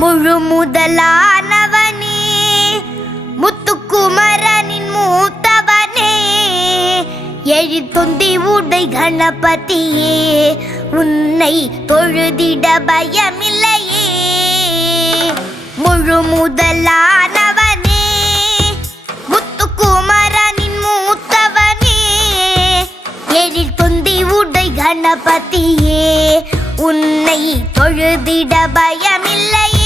முழு முதலானவனே, முத்துக்குமரனின் மூத்தவனே, எழிற்தொந்தி உடை கணபதியே, உன்னை தொழுதிட பயமில்லையே. முழு முதலானவனே, முத்துக்குமரனின் மூத்தவனே, எழிற்தொந்தி உடை கணபதியே, உன்னை தொழுதிட பயமில்லையே.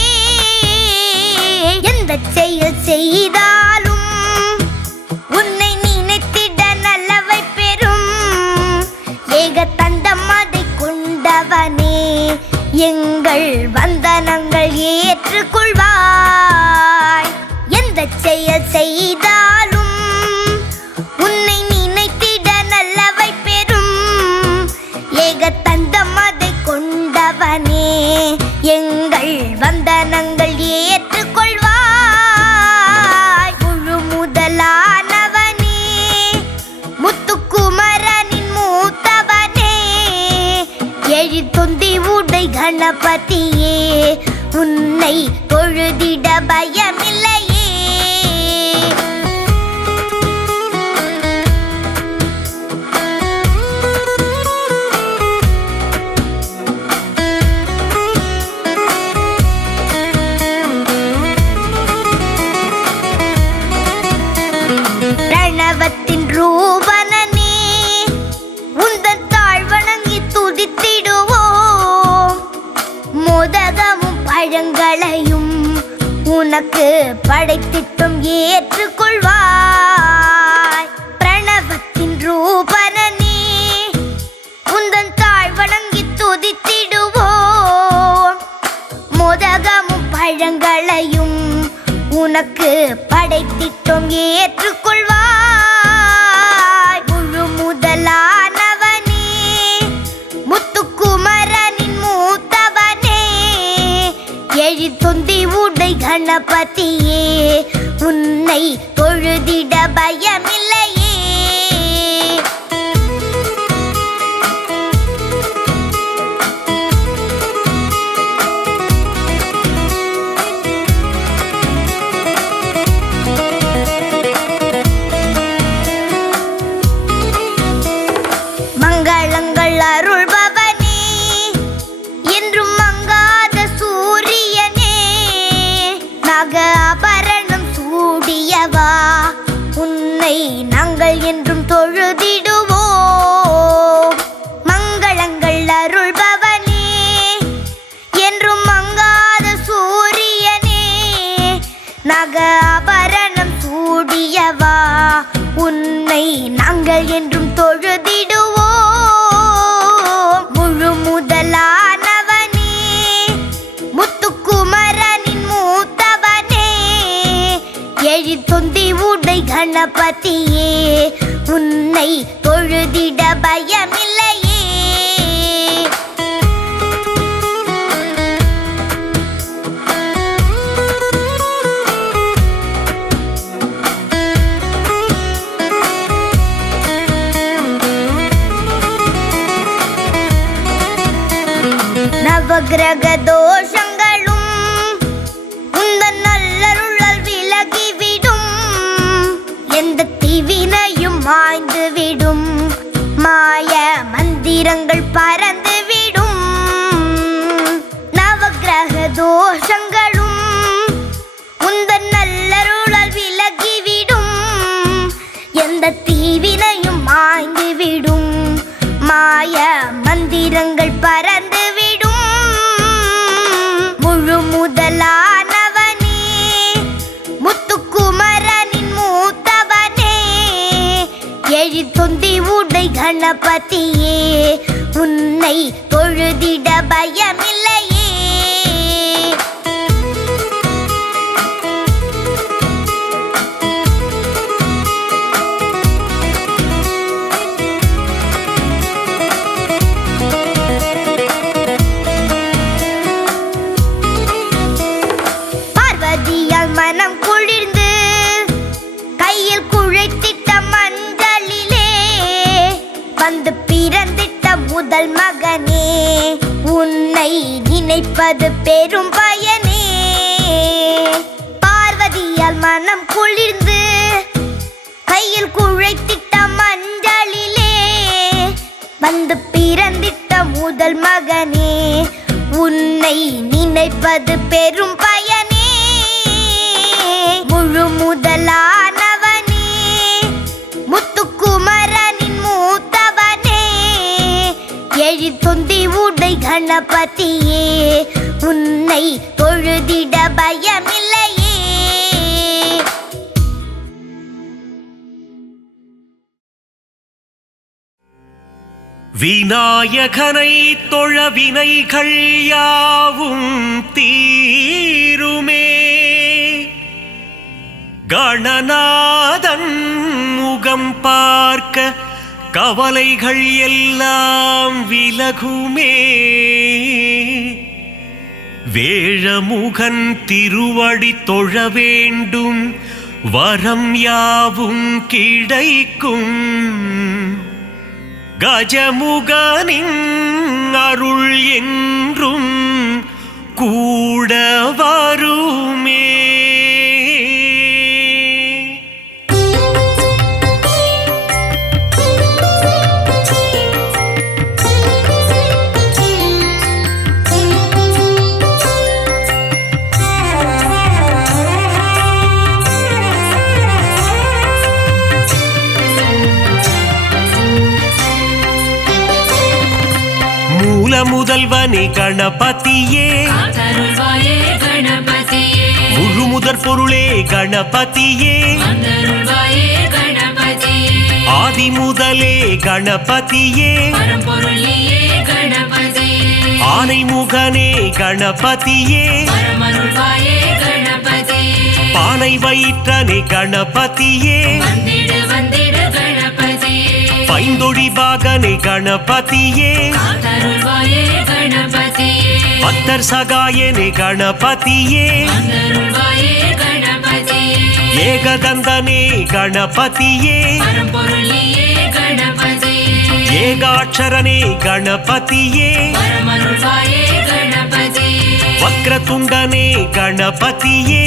எந்த செயல் செய்தாலும் உன்னை நினைத்திட நல்லவை பெறும். ஏகதந்தம் அதை கொண்டவனே, எங்கள் வந்தனங்கள் ஏற்றுக்கொள்வாய். எந்த செயல் செய்தாலும் உன்னை நினைத்திட நல்லவை பெறும். ஏகதந்தம் அதை கொண்டவனே, எங்கள் வந்தனங்கள் ஏற்றுக்கொள்வாய். முழு முதலானவனே, முத்துக்குமரனின் மூத்தவனே, எழிற்தொந்தி உடை கணபதியே, உன்னை தொழுதிட பயமில்லையே. பிரணவத்தின் ரூபனே, உந்தன் தாழ்வணங்கி துதித்திடுவோம். மோதகமும் பழங்களையும் உனக்கு படைத்திட்டும் ஏற்றுக்கொள்வாய். பிரணவத்தின் ரூபனே, உந்தன் தாழ்வணங்கி துதித்திடுவோம். மோதகமும் பழங்களையும் உனக்கு படைத்திட்டும் ஏற்றுக்கொள்வாய். முழு முதலானவனே, முத்துக்குமரனின் மூத்தவனே, எழிற்தொந்தி உடை கணபதியே, உன்னை தொழுதிட பயமில்லையே. மங்களங்கள் அருள்பவனே, என்றும் மங்காத சூரியனே, நக ஆபரணம் சூடியவா, உன்னை நாங்கள் என்றும் தொழுதிடுவோம். மங்களங்கள் அருள்பவனே, என்றும் மங்காத சூரியனே, நக ஆபரணம் சூடியவா, உன்னை நாங்கள் என்றும் தொழுதிடுவோம். முழு முதலானவனே, முத்துக்குமரனின் மூத்தவனே, எழிற்தொந்தி உடை கணபதியே, உன்னை தொழுதிட பயமில்லையே. நவகிரக தோஷங்களும் உந்தன் நல்லருளால் விலகிவிடும். எந்த தீவினையும் மாய்ந்துவிடும். மாய மந்திரங்கள் பறந்துவிடும். நவகிரக தோஷங்களும் உந்தன் நல்லருளால் விலகிவிடும். எந்த தீவினையும் மாய்ந்துவிடும். மாய மந்திரங்கள் பறந்துவிடும். முழு முதலானவனே, முத்துக்குமரனின் மூத்தவனே, எழிற்தொந்தி உடை கணபதியே, உன்னை தொழுதிட பயமில்லையே. மனம் குளிர்ந்து கையில் குழைத்திட்ட மஞ்சளிலே வந்து பிறந்திட்ட முதல் மகனே, உன்னை நினைப்பது பெரும் பயனே. பார்வதியால் மனம் குளிர்ந்து கையில் குழைத்திட்ட மஞ்சளிலே வந்து பிறந்திட்ட முதல் மகனே, உன்னை நினைப்பது பெரும் பயனே. முழு முதலானவனே, முத்துக்குமரனின் மூத்தவனே, எழுத்தொந்தி உடை கணபதியே, உன்னை தொழுதிட பயமில்லையே. விநாயகனை தொழ வினைகள் யாவும் தீருமே, கணநாதன் முகம் பார்க்க கவலைகள் எல்லாம் விலகுமே. வேழமுகன் திருவடி தொழ வேண்டும், வரம் யாவும் கிடைக்கும். கஜமுகனின் அருள் என்றும் கூட வருமே. முதல்வனே கணபதியே, முழு முதற் பொருளே கணபதியே, ஆதி முதலே கணபதியே, ஆனை முகனே கணபதியே, பானை வயிற்றனே கணபதியே, பைந்தொழி பாகனே கணபதியே, பத்தர் சகாயனே கணபதியே, ஏகதந்தனே கணபதியே, ஏகாட்சரனே கணபதியே, வக்ரதுண்டனே கணபதியே,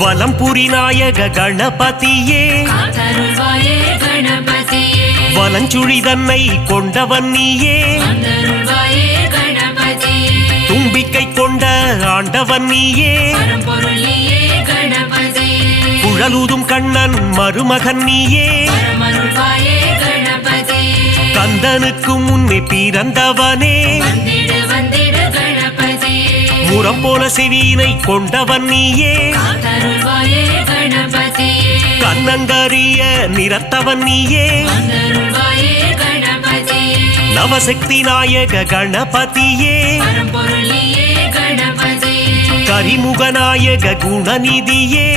வலம்புரி நாயக கணபதியே, வலஞ்சுழி தன்னை கொண்டவன் நீயே, தும்பிக்கை கொண்ட ஆண்டவன் நீயே, குழலூதும் கண்ணன் மருமகன் நீயே, கந்தனுக்கு முன்னே பிறந்தவனே, முரம் போல செவியினை கொண்டவன் நீயே, கண்ணங்கரிய நிறத்தவன் நீயே, நவசக்தி நாயக கணபதியே, கரிமுகநாயக குணநிதியே,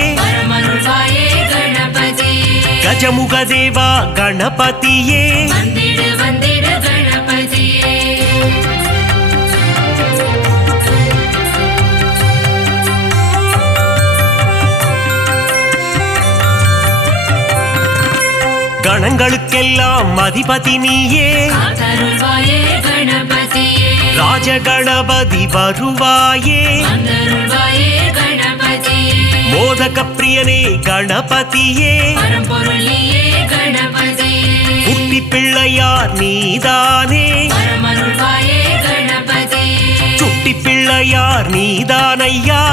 கஜமுக தேவா கணபதியே, கணங்களுக்கெல்லாம் அதிபதி நீயே, ராஜகணபதி வருவாயே, மோதக பிரியனே கணபதியே, குட்டி பிள்ளையார் நீதானே, சுட்டி பிள்ளையார் நீதானையா,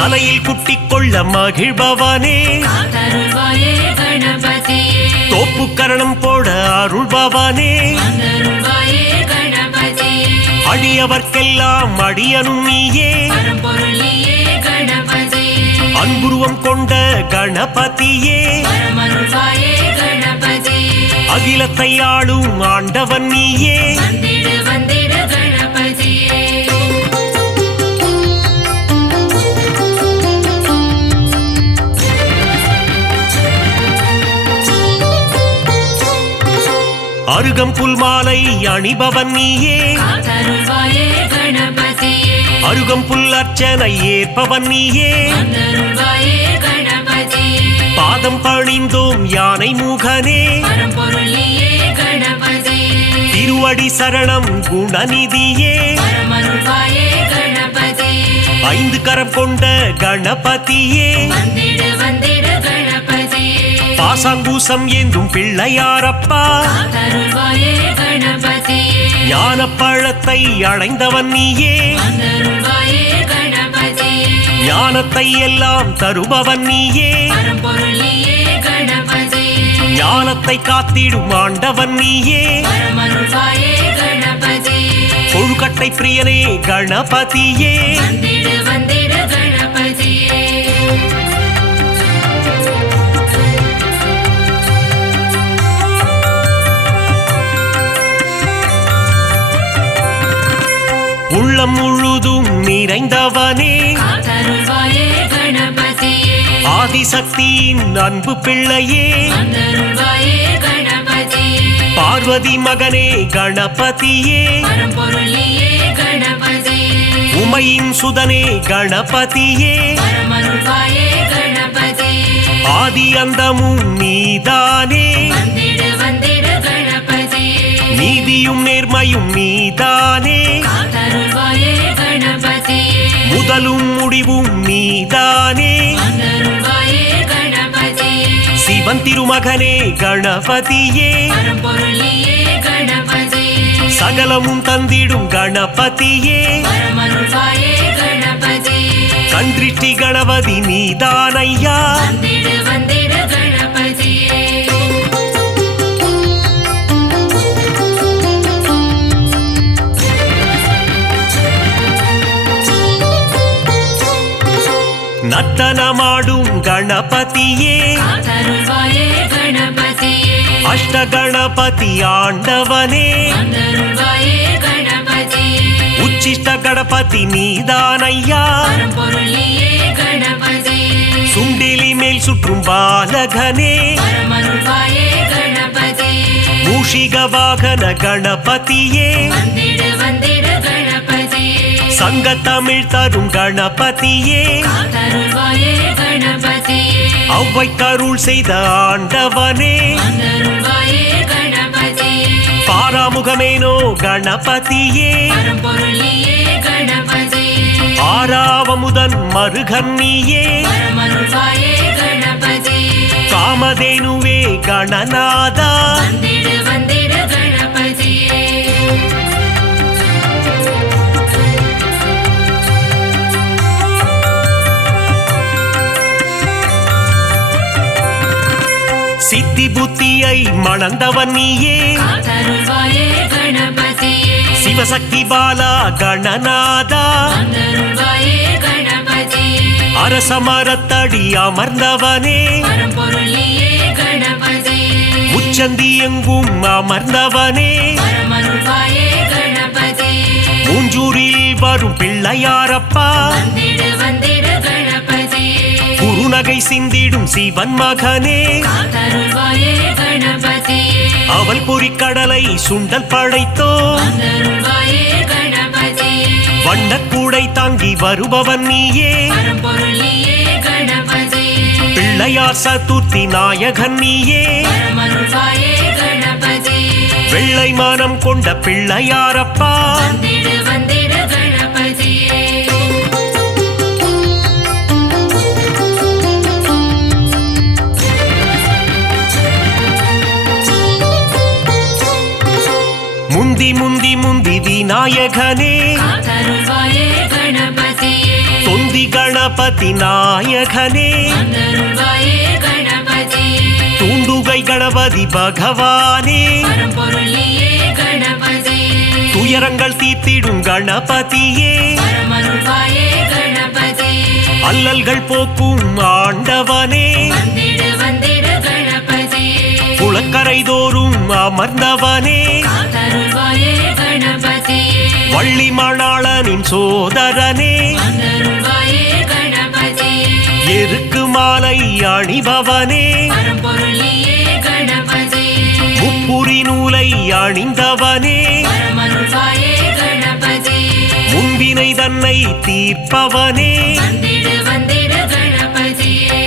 தலையில் குட்டிக் கொள்ள மகிழ்பவனே, தோப்பு கரணம் போட அருள்பவனே, அடியவர்க்கெல்லாம் அடியனும் நீயே, அன்புருவம் கொண்ட கணபதியே, அகிலத்தை ஆளும் ஆண்டவன் நீயே, அருகம் புல் மாலை அணிபவன் நீயே, அருகம்புல் அர்ச்சனை ஏற்பவன் நீயே வந்தருள்வாயே கணபதியே பாதம் பணிந்தோம் யானை முகனே பரம்பொருள் நீயே கணபதியே திருவடி சரணம் குணநிதியே பரமருள்வாயே கணபதியே ஐந்து கரம் கொண்ட கணபதியே வந்திடு வந்திடு கணபதியே பாசாங்கூசம் ஏந்தும் பிள்ளையாரப்பா காத்தருள்வாயே கணபதியே ஞான பழத்தை அடைந்தவன் நீயே வந்தருள்வாயே கணபதியே ஞானத்தை எல்லாம் தருபவன் நீயே பரம்பொருள் நீயே கணபதியே ஞானத்தை காத்திடும் ஆண்டவன் நீயே பரமருள்வாயே கணபதியே கொழுக்கட்டை பிரியனே கணபதியே வந்திடு வந்திடு கணபதியே உள்ளம் முழுதும் நிறைந்தவனே காத்தருள்வாயே கணபதியே ஆதிசக்தியின் அன்பு பிள்ளையே வந்தருள்வாயே கணபதியே பார்வதி மகனே கணபதியே பரம்பொருள் நீயே கணபதியே உமையின் சுதனே கணபதியே பரமருள்வாயே கணபதியே ஆதி அந்தமும் நீதானே வந்திடு வந்திடு கணபதியே நீதியும் நேர்மையும் நீதானே காத்தருள்வாயே கணபதியே முதலும் முடிவும் நீதானே வந்தருள்வாயே கணபதியே சிவன் திருமகனே கணபதியே பரம்பொருள் நீயே கணபதியே சகலமும் தந்திடும் கணபதியே பரமருள்வாயே கணபதியே கன்றிஷ்டி கணபதி நீதானையா வந்திடு வந்திடு கணபதியே நர்த்தனமாடும் கணபதியே காத்தருள்வாயே கணபதியே அஷ்ட கணபதி ஆண்டவனே வந்தருள்வாயே கணபதியே உச்சிஷ்ட கணபதி நீதானையா பரம்பொருள் நீயே கணபதியே சுண்டிலி மேல் சுற்றும் பாலகனே பரமருள்வாயே கணபதியே மூஷிக வாகன கணபதியே வந்திடு வந்திடு கணபதியே சங்க தமிழ் தரும் கணபதியே காத்தருள்வாயே கணபதியே அவ்வை கருள் செய்த ஆண்டவனே வந்தருள்வாயே கணபதியே பாராமுகமேனோ கணபதியே பரம்பொருள் நீயே கணபதியே ஆறாவமுதன் மருகன் நீயே பரமருள்வாயே கணபதியே காமதேனுவே கணநாதா வந்திடு வந்திடு கணபதியே சித்தி புத்தியை மணந்தவன் நீயே காத்தருள்வாயே கணபதியே சிவசக்தி பாலா கணநாதா வந்தருள்வாயே கணபதியே அரச மரத்தடி அமர்ந்தவனே பரம்பொருள் நீயே கணபதியே உச்சந்தி எங்கும் அமர்ந்தவனே பரமருள்வாயே கணபதியே மூஞ்சூரில் வரும் பிள்ளையாரப்பா வந்திடு வந்திடு கணபதியே குருநகை சிந்திடும் சிவன் மகனே காத்தருள்வாயே கணபதியே அவள் பொறிக்கடலை சுண்டல் படைத்தோ வந்தருள்வாயே கணபதியே வண்ணக்கூடை தாங்கி வருபவன் நீயே பரம்பொருள் நீயே கணபதியே பிள்ளையார் சதுர்த்தி நாயகன் நீயே பரமருள்வாயே கணபதியே வெள்ளை மானம் கொண்ட பிள்ளையாரப்பா வந்திடு வந்திடு கணபதியே முந்தி முந்தி முந்தி விநாயகனே காத்தருள்வாயே கணபதியே தொந்தி கணபதி நாயகனே வந்தருள்வாயே கணபதியே தூண்டுகை கணபதி பகவானே பரம்பொருள் நீயே கணபதியே துயரங்கள் தீர்த்திடும் கணபதியே பரமருள்வாயே கணபதியே அல்லல்கள் போக்கும் ஆண்டவனே வந்திடு வந்திடு கணபதியே குளக்கரை தோறும் அமர்ந்தவனே காத்தருள்வாயே கணபதியே வள்ளி மணாளனின் சோதரனே வந்தருள்வாயே கணபதியே எருக்கு மாலை அணிபவனே பரம்பொருள் நீயே கணபதியே முப்புரி நூலை அணிந்தவனே பரமருள்வாயே கணபதியே முன்பி ஊழ்வினை தன்னை தீர்ப்பவனே வந்திடு வந்திடு கணபதியே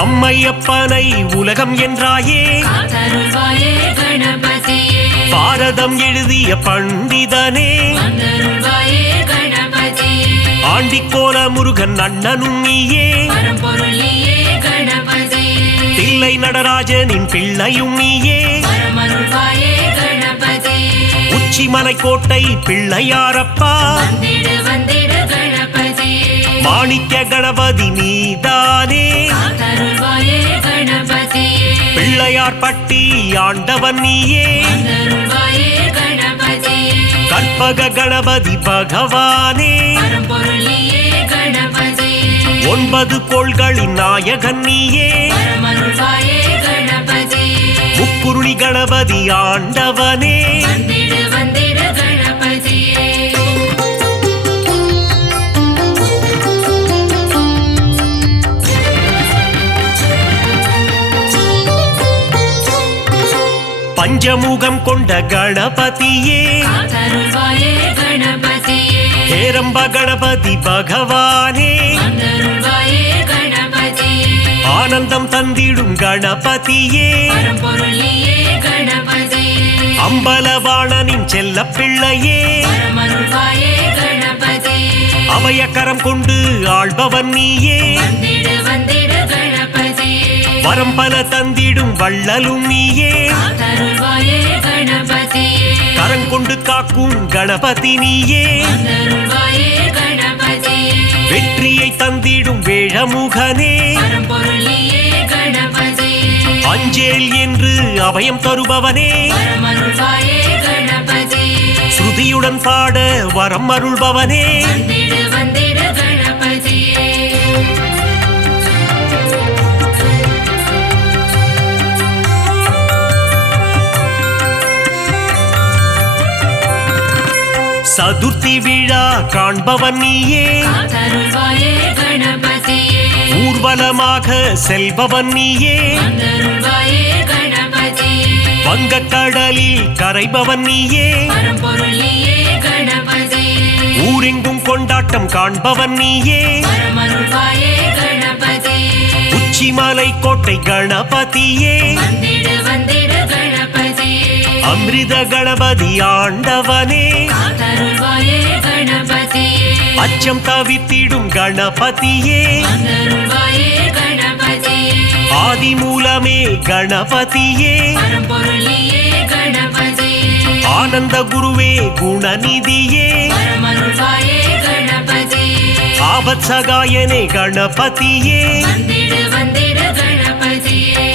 அம்மையப்பனை உலகம் என்றாயே காத்தருள்வாயே கணபதியே பாரதம் எழுதிய பண்டிதனே வந்தருள்வாயே கணபதியே ஆண்டிக்கோல முருகன் அண்ணனும் நீயே பரம்பொருள் நீயே கணபதியே தில்லை நடராஜனின் பிள்ளையும் நீயே பரமருள்வாயே கணபதியே உச்சிமலை கோட்டை பிள்ளையாரப்பா வந்திடு வந்திடு கணபதியே மாணிக்க கணபதி நீதானே காத்தருள்வாயே கணபதியே பிள்ளையார் பட்டி ஆண்டவன் நீயே வந்தருள்வாயே கணபதியே கற்பக கணபதி பகவானே பரம்பொருள் நீயே கணபதியே 9 கோள்களின் நாயகன் நீயே பரமருள்வாயே கணபதியே முக்குருளி கணபதி ஆண்டவனே வந்திடு வந்திடு கணபதியே பஞ்சமுகம் கொண்ட கணபதியே காத்தருள்வாயே கணபதியே ஹேரம்ப கணபதி பகவானே வந்தருள்வாயே கணபதியே ஆனந்தம் தந்திடும் கணபதியே பரம்பொருள் நீயே கணபதியே அம்பலவாணனின் செல்ல பிள்ளையே பரமருள்வாயே கணபதியே அபயக்கரம் கொண்டு ஆள்பவன் நீயே வந்திடு வந்திடு கணபதியே வரம் பல தந்திடும் வள்ளலும் நீயே காத்தருள்வாயே கணபதியே கரங்கொண்டு காக்கும் கணபதி நீயே வந்தருள்வாயே கணபதியே வெற்றியை தந்திடும் வேழமுகனே பரம்பொருள் நீயே கணபதியே அஞ்சேல் என்று அபயம் தருபவனே பரமருள்வாயே கணபதியே ஸ்ருதியுடன் பாட வரம் அருள்பவனே வந்திடு வந்திடு கணபதியே சதுர்த்தி விழா காண்பவன் நீயே காத்தருள்வாயே கணபதியே ஊர்வலமாக செல்பவன் நீயே வந்தருள்வாயே கணபதியே வங்கக்கடலில் கரைபவன் நீயே பரம்பொருள் நீயே கணபதியே ஊரெங்கும் கொண்டாட்டம் காண்பவன் நீயே பரமருள்வாயே கணபதியே உச்சிமலை கோட்டை கணபதியே வந்திடு வந்திடு கணபதியே அமிர்த கணபதி ஆண்டவனே காத்தருள்வாயே கணபதியே அச்சம் தவித்திடும் கணபதியே வந்தருள்வாயே கணபதியே ஆதி மூலமே கணபதியே பரம்பொருள் நீயே கணபதியே ஆனந்த குருவே குணநிதியே பரமருள்வாயே கணபதியே ஆபத் சகாயனே கணபதியே வந்திடு வந்திடு கணபதியே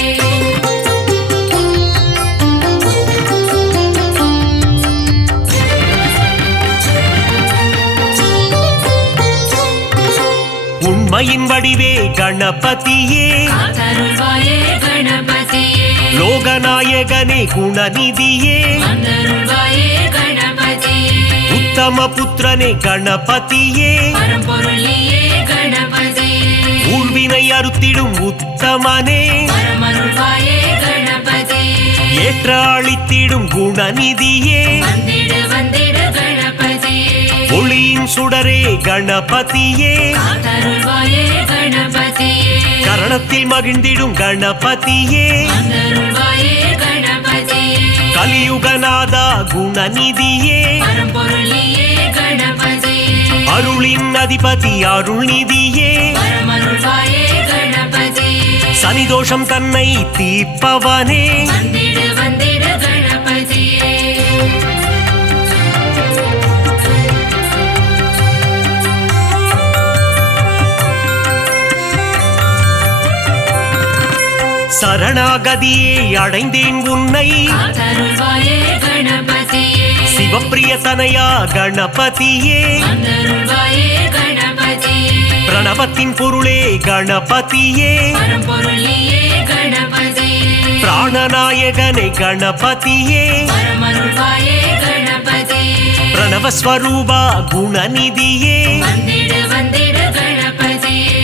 உண்மையின் வடிவே கணபதியே காத்தருள்வாயே கணபதியே லோகநாயகனே குணநிதியே வந்தருள்வாயே கணபதியே உத்தம புத்திரனே கணபதியே பரம்பொருள் நீயே கணபதியே ஊழ்வினை அறுத்திடும் உத்தமனே பரமருள்வாயே கணபதியே ஏற்ற அளித்திடும் குணநிதியே வந்திடு வந்திடு கணபதியே ஒளியின் சுடரே கணபதியே காத்தருள்வாயே கணபதியே கரணத்தில் மகிழ்ந்திடும் கணபதியே வந்தருள்வாயே கணபதியே கலியுகநாதா குணநிதியே பரம்பொருள் நீயே கணபதியே அருளின் அதிபதி அருள்நிதியே பரமருள்வாயே கணபதியே சனிதோஷம் தன்னை தீர்ப்பவனே வந்திடு வந்திடு கணபதியே சரணாகதியே அடைந்தேன் உன்னை காத்தருள்வாயே கணபதியே சிவப்பிரிய தனையா கணபதியே வந்தருள்வாயே கணபதியே பிரணவத்தின் பொருளே கணபதியே பரம்பொருள் நீயே கணபதியே பிராணநாயகனே கணபதியே பரமருள்வாயே கணபதியே பிரணவஸ்வரூபா குணநிதியே வந்திடு வந்திடு கணபதியே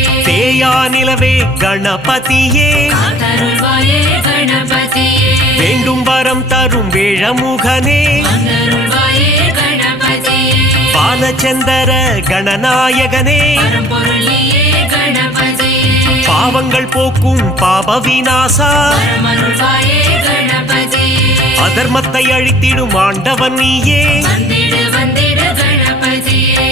அழியா நிலவே கணபதியே காத்தருள்வாயே கணபதியே வேண்டும் வரம் தரும் வேழமுகனே வந்தருள்வாயே கணபதியே பாலச்சந்தர கணநாயகனே பரம்பொருளியே கணபதியே பாவங்கள் போக்கும் பாப விநாசா பரமருள்வாயே கணபதியே அதர்மத்தை அழித்திடும் ஆண்டவன் நீயே வந்திடு வந்திடு கணபதியே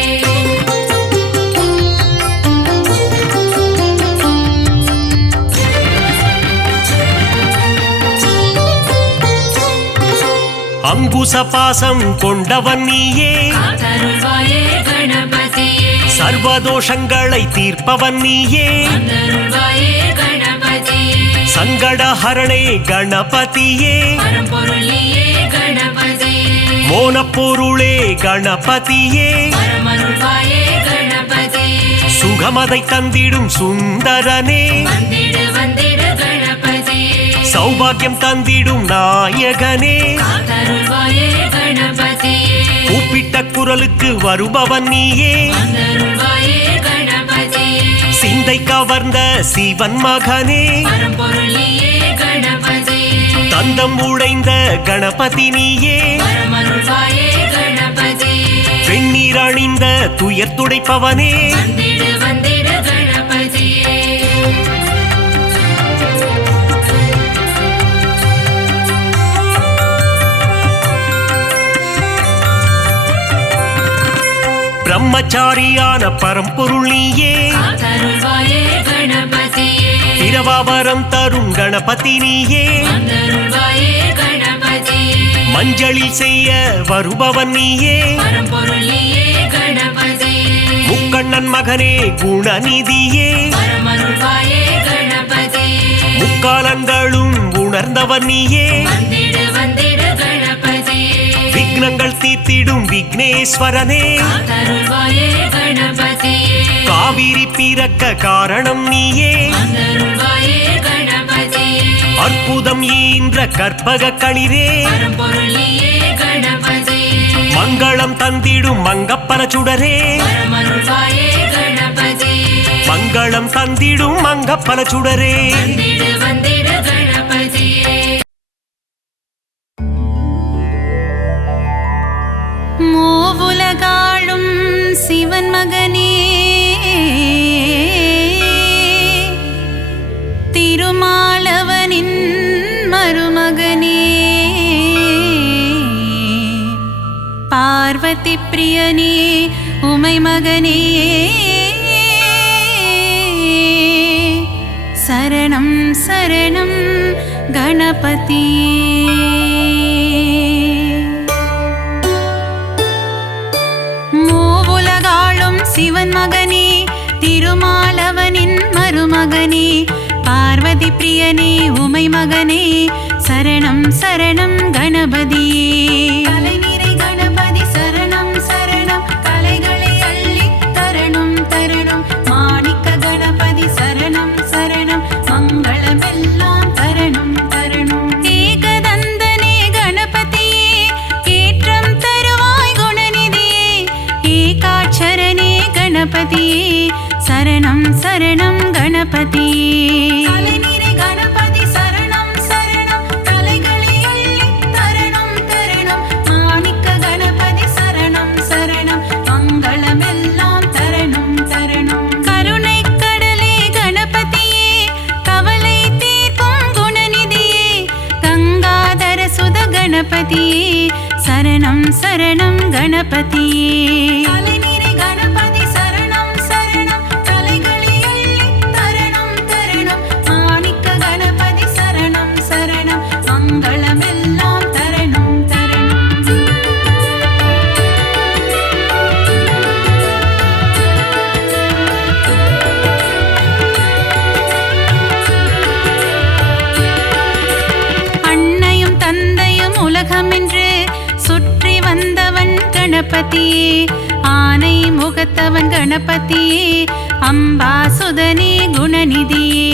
அங்குச பாசம் கொண்டவன் நீயே காத்தருள்வாயே கணபதியே சர்வதோஷங்களை தீர்ப்பவன் நீயே வந்தருள்வாயே கணபதியே சங்கடஹரணே கணபதியே பரம்பொருளியே கணபதியே மோனப்பொருளே கணபதியே பரமருள்வாயே கணபதியே சுகமதை தந்திடும் சுந்தரனே வந்திடு வந்திடு கணபதியே சௌபாகியம் தந்திடும் நாயகனே காத்தருள்வாயே கணபதியே கூப்பிட்ட குரலுக்கு வருபவன் நீயே வந்தருள்வாயே கணபதியே சிந்தை கவர்ந்த சிவன் மகனே பரம்பொருளியே கணபதியே தந்தம் உடைந்த கணபதி நீயே பரமருள்வாயே கணபதியே வெண்ணீர் அணிந்த துயர் துடைப்பவனே வந்திடு வந்திடு கணபதியே பிரம்மச்சாரியான பரம்பொருள் நீயே காத்தருள்வாயே கணபதியே பிரபாவரம் தரும் கணபதி நீயே வந்தருள்வாயே கணபதியே மஞ்சளில் செய்ய வருபவன் நீயே பரம்பொருளியே கணபதியே முக்கண்ணன் மகனே குணநிதியே பரமருள்வாயே கணபதியே முக்காலங்களும் உணர்ந்தவன் நீயே வந்திடு வந்திடு கணபதியே விக்னங்கள் தீர்த்திடும் விக்னேஸ்வரனே காத்தருள்வாயே கணபதியே காவிரி பிறக்க காரணம் நீயே வந்தருள்வாயே கணபதியே அற்புதம் ஈன்ற கற்பக களிரே பரம்பொருளியே கணபதியே மங்களம் தந்திடும் மங்கப்பல சுடரே பரமருள்வாயே கணபதியே மங்களம் தந்திடும் மங்கப்பல சுடரே வந்திடு வந்திடு கணபதியே மூவுலகாளும் சிவன் மகனே திருமாலவனின் மருமகனே பார்வதி பிரியனே உமை மகனே சரணம் சரணம் கணபதியே மூவுலகாளும் சிவன் மகனே திருமாலவனின் மருமகனே பார்வதி பிரியனே உமை மகனே சரணம் சரணம் கணபதியே கலைநிறை கணபதி சரணம் சரணம் கலைகளை அள்ளி தரணும் தரணும் மாணிக்க கணபதி சரணம் சரணம் மங்களமெல்லாம் தரணும் தரணும் ஏகதந்தனே கணபதியே ஏற்றம் தருவாய் குணநிதியே ஏகாட்சரனே கணபதியே சரணம் சரணம் கணபதியே கலைநிறை கணபதி சரணம் சரணம் கலைகளை அள்ளி தரணும் தரணும் மாணிக்க கணபதி சரணம் சரணம் மங்களமெல்லாம் தரணும் தரணும் கருணை கடலே கணபதியே கவலை தீர்க்கும் குணநிதியே கங்காதர சுத கணபதியே சரணம் சரணம் கணபதியே கலைநிறை கணபதி சரணம் சரணம் கலைகளை அள்ளி தரணும் தரணும் மாணிக்க கணபதி சரணம் சரணம் மங்களமெல்லாம் தரணும் தரணும் அன்னையும் தந்தையும் உலகமென்று சுற்றி வந்தவன் கணபதியே ஆனை முகத்தவன் கணபதியே அம்பாசுதனே குணநிதியே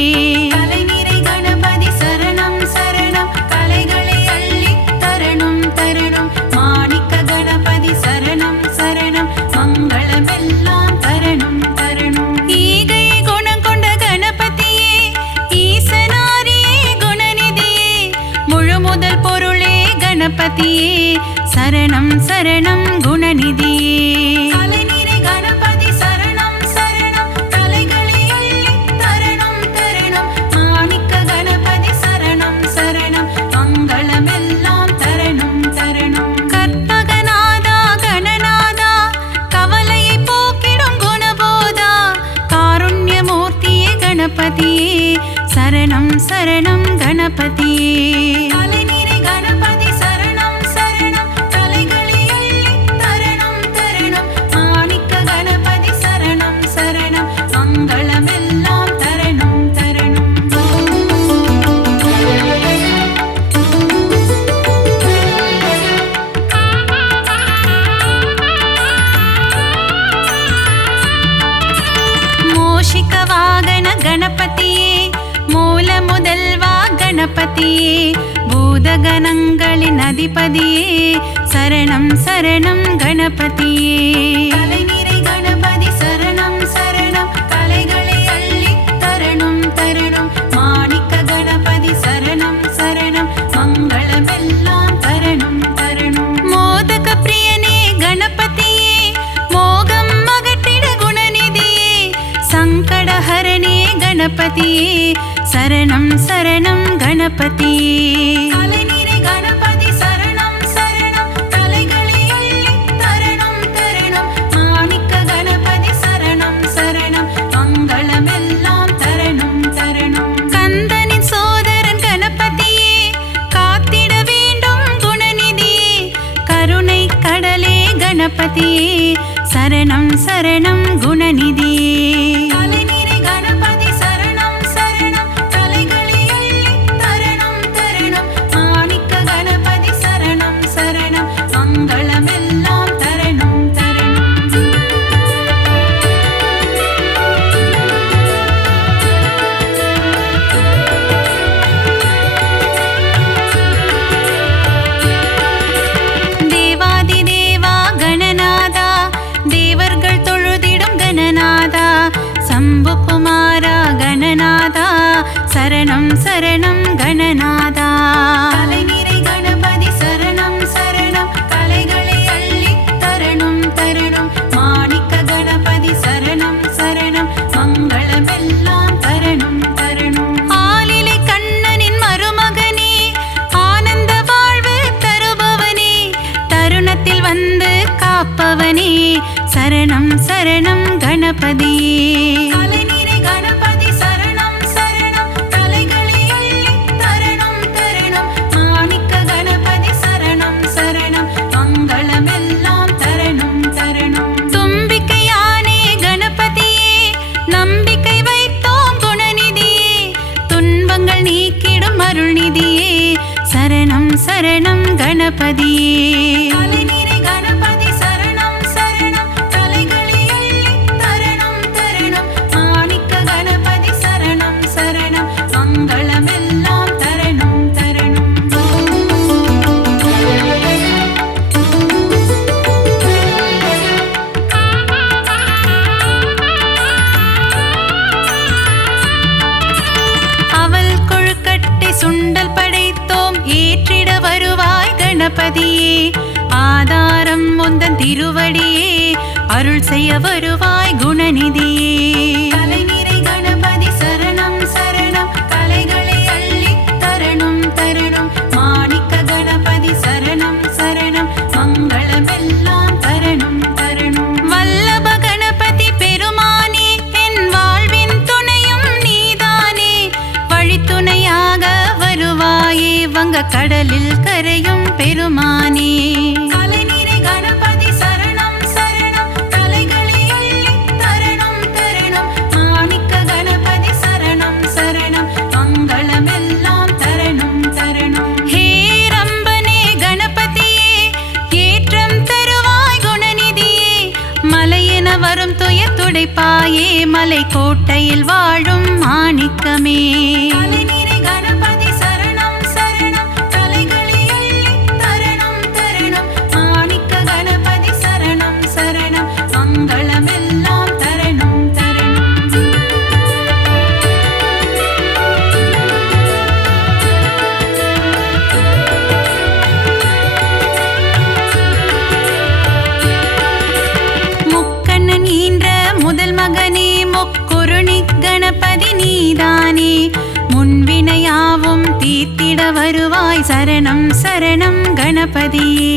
கலைநிறை கணபதி சரணம் சரணம் கலைகளை அள்ளி தரணும் தரணும் மாணிக்க கணபதி சரணம் சரணம் மங்களமெல்லாம் தரணும் தரணும் ஈகை குணம் கொண்ட கணபதியே சரணம் சரணம் குணநிதியே கலைநிறை கணபதி சரணம் சரணம் கலைகளை அள்ளி தரணம் தரணம் மாணிக்க கணபதி சரணம் சரணம் மங்களமெல்லாம் தரணம் தரணம் கற்பகநாதா கணநாதா கவலையை போக்கிடும் குணபோதா காருண்யமூர்த்தியே கணபதியே சரணம் சரணம் கணபதியே கலைநிறை கணபதி சரணம் சரணம் கலைகளை அள்ளி தரணம் தரணம் மாணிக்க கணபதி சரணம் சரணம் மங்களமெல்லாம் தரணம் தரணம் மோஷிக வாகன கணபதியே மூல முதல்வா கணபதியே பூதகணங்களின் அதிபதியே சரணம் சரணம் கணபதியே கலைநிறை கணபதி சரணம் சரணம் கலைகளை அள்ளி தரணம் தரணம் மாணிக்க கணபதி சரணம் சரணம் மங்களமெல்லாம் தரணம் தரணம் மோதக பிரியனே கணபதியே மோகம் அகற்றிட குணநிதியே சங்கடஹரணே கணபதியே சரணம் சரணம் கணபதியே கலைநிறை கணபதி சரணம் சரணம் கலைகளை அள்ளி தரணம் தரணம் மாணிக்க கணபதி சரணம் சரணம் மங்களமெல்லாம் தரணம் தரணம் கந்தனின் சோதரன் கணபதியே காத்திட வேண்டும் குணநிதியே கருணை கடலே கணபதியே சரணம் சரணம் குணநிதியே கலைநிறை கணபதி சரணம் சரணம் கலைகளை அள்ளி தரணம் தரணம் மாணிக்க கணபதி சரணம் சரணம் மங்களமெல்லாம் தரணம் தரணம் தேவாதி தேவா கணநாதா தேவர்கள் தொழுதிடும் கணநாதா சம்புகுமாரா கணநாதா சரணம் சரணம் கணநாதா கலைநிறை கணபதி சரணம் சரணம் கலைகளை அள்ளி தரணம் தரணம் மாணிக்க கணபதி சரணம் சரணம் மங்களமெல்லாம் தரணம் தரணம் ஆலிலை கண்ணனின் மருமகனே ஆனந்த வாழ்வு தருபவனே தருணத்தில் வந்து காப்பவனே சரணம் சரணம் கணபதியே கலைநிறை கணபதி சரணம் சரணம் கலைகளை அள்ளி தரணம் தரணம் மாணிக்க கணபதி சரணம் சரணம் மங்களமெல்லாம் தரணம் தரணம் தும்பிக்கையானே கணபதியே நம்பிக்கை வைத்தோம் குணநிதியே துன்பங்கள் நீக்கிடும் அருள்நிதியே சரணம் சரணம் கணபதியே கலைநிறை கணபதி சரணம் சரணம் கலைகளை அள்ளி தரணம் தரணம் மாணிக்க கணபதி சரணம் சரணம் மங்களமெல்லாம் தரணம் தரணம் அவள் கொழுக்கட்டை சுண்டல் படைத்தோம் ஏற்றிட வருவாய் கணபதியே ஆதாரம் முந்தன் திருவடியே அருள் செய்ய வருவாய் குணநிதியே கலைநிறை கணபதி சரணம் சரணம் கலைகளை அள்ளி தரணம் தரணம் மாணிக்க கணபதி சரணம் சரணம் மங்களமெல்லாம் தரணம் தரணம் வல்லப கணபதி பெருமானே என் வாழ்வின் துணையும் நீதானே வழித்துணையாக வருவாயே வங்க கடலில் கரையும் பெருமானே கலைநிறை கணபதி சரணம் சரணம் கலைகளை அள்ளி தரணம் தரணம் மாணிக்க கணபதி சரணம் சரணம் மங்களமெல்லாம் தரணம் தரணம் ஹே ரம்பனே கணபதியே ஏற்றம் தருவாய் குணநிதியே மலையென வரும் துயர் துடைப்பாயே மலை கோட்டையில் வாழும் மாணிக்கமே கலைநிறை கணபதி சரணம் சரணம் கலைகளை அள்ளி தரணம் தரணம் மாணிக்க கணபதி சரணம் சரணம் மங்களமெல்லாம் தரணம் தரணம் தீர்த்திட வருவாய் சரணம் சரணம் கணபதியே.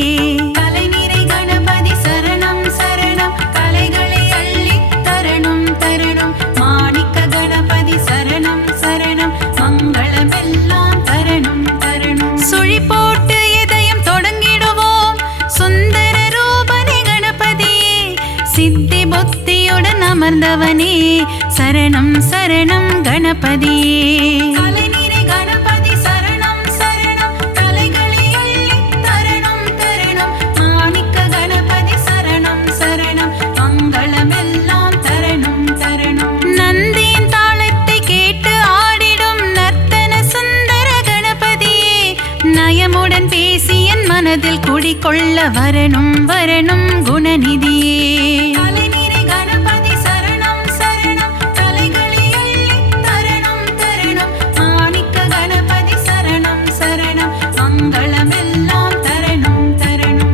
கலைநிறை கணபதி சரணம் சரணம் கலைகளை அள்ளி தரணும் தரணும். மாணிக்க கணபதி சரணம் சரணம் மங்களமெல்லாம் தரணும் தரணும். சுழி போட்டு இதயம் தொடங்கிடுவோம் சுந்தர ரூபனே கணபதியே. சித்தி புத்தியுடன் அமர்ந்தவனே சரணம் சரணம் கணபதியே. கலைநிறை கணபதி சரணம் சரணம் கலைகளை அள்ளி தரணும் தரணும். மாணிக்க கணபதி சரணம் சரணம் மங்களமெல்லாம் தரணும் தரணும். நந்தியின் தாளத்தை கேட்டு ஆடிடும் நர்த்தன சுந்தர கணபதியே. நயமுடன் பேசி என் மனதில் குடிகொள்ள வரணும் வரணும் குணநிதியே. கலைநிறை கணபதி சரணம் சரணம் கலைகளை அள்ளி தரணும் தரணும். மாணிக்க கணபதி சரணம் சரணம் மங்களமெல்லாம் தரணும் தரணும்.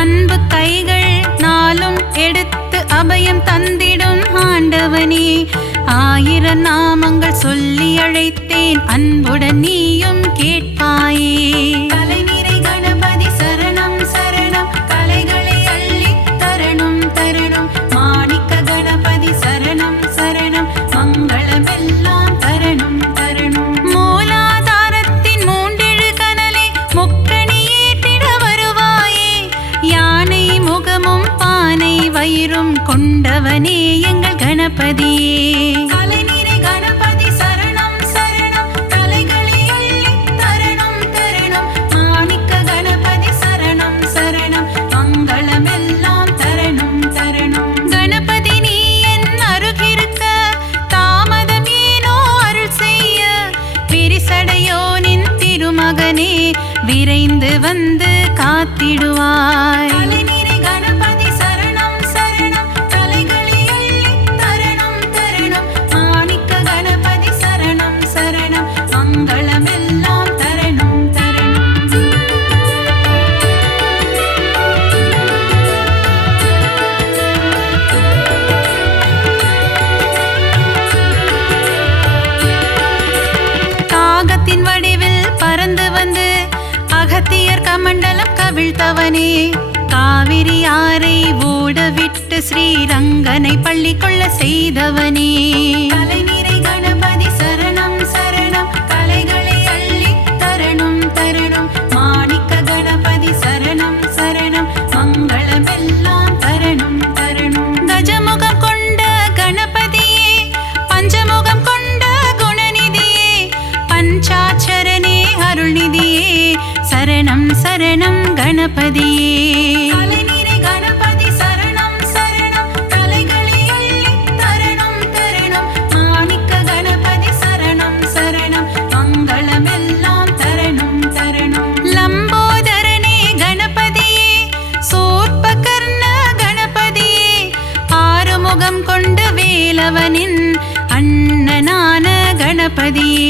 அன்பு கைகள் நாளும் எடுத்து அபயம் தந்திடும் ஆண்டவனே. ஆயிரம் நாமங்கள் சொல்லி அழைத்தேன் அன்புடன் நீயும் கேட்பாயே. கலைநிறை கணபதி சரணம் சரணம் கலைகளை அள்ளி தரணும் தரணும். மாணிக்க கணபதி சரணம் சரணம் மங்களமெல்லாம் தரணும் தரணும். மூலாதாரத்தின் மூண்டெழு கனலே முக்கணி ஏற்றிட வருவாயே. யானை முகமும் பானை வயிறும் கொண்டவனே எங்கள் கணபதியே. கலைநிறை கணபதி சரணம் சரணம் கலைகளை அள்ளி தரணும் தரணும். மாணிக்க கணபதி சரணம் சரணம் மங்களமெல்லாம் தரணும் தரணும். கணபதி நீ என் அருகிருக்க தாமதம் ஏனோ அருள் செய்ய. விரிசடையோனின் திருமகனே விரைந்து வந்து காத்திடுவாய். கலைநிறை கணபதி சரணம் சரணம் கலைகளை அள்ளி தரணும் தரணும். மாணிக்க கணபதி சரணம் சரணம் மங்களமெல்லாம் தரணும் தரணும். காகத்தின் வடிவில் பறந்து வந்து அகத்தியர் கமண்டலம் கவிழ்த்தவனே. காவிரி ஆரை ஓடவிட்டு ஸ்ரீரங்கனை பள்ளி கொள்ள செய்தவனே. கலைநிறை கணபதி சரணம் சரணம் கலைகளை அள்ளி தரணும் தரணும். மாணிக்க கணபதி சரணம் சரணம் மங்களமெல்லாம் தரணும் தரணும். கஜமுகம் கொண்ட கணபதியே பஞ்சமுகம் கொண்ட குணநிதியே. பஞ்சாட்சரனே அருள்நிதியே சரணம் சரணம் கணபதியே. கலைநிறை கணபதி சரணம் சரணம் கலைகளை அள்ளி தரணும் தரணும். மாணிக்க கணபதி சரணம் சரணம் மங்களமெல்லாம் தரணும் தரணும். லம்போதரனே கணபதியே சூர்பகர்ண கணபதியே. ஆறுமுகம் கொண்ட வேலவனின் அண்ணனான கணபதியே.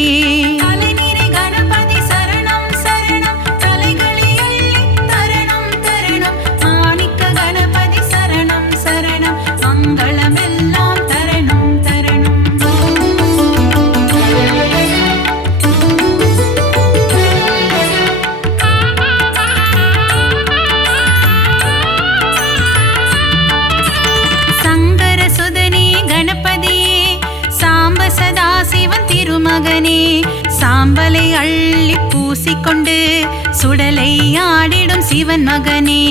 கலைநிறை கணபதி சரணம் சரணம் கலைகளை அள்ளி தரணும் தரணும். மாணிக்க கணபதி சரணம் சரணம் மங்களமெல்லாம் தரணும் தரணும். சங்கர சுதனே கணபதியே சாம்ப சதாசிவன் திருமகனே. சாம்பலை அள்ளி பூசிக்கொண்டு சுடலை ஆடிடும் சிவன் மகனே.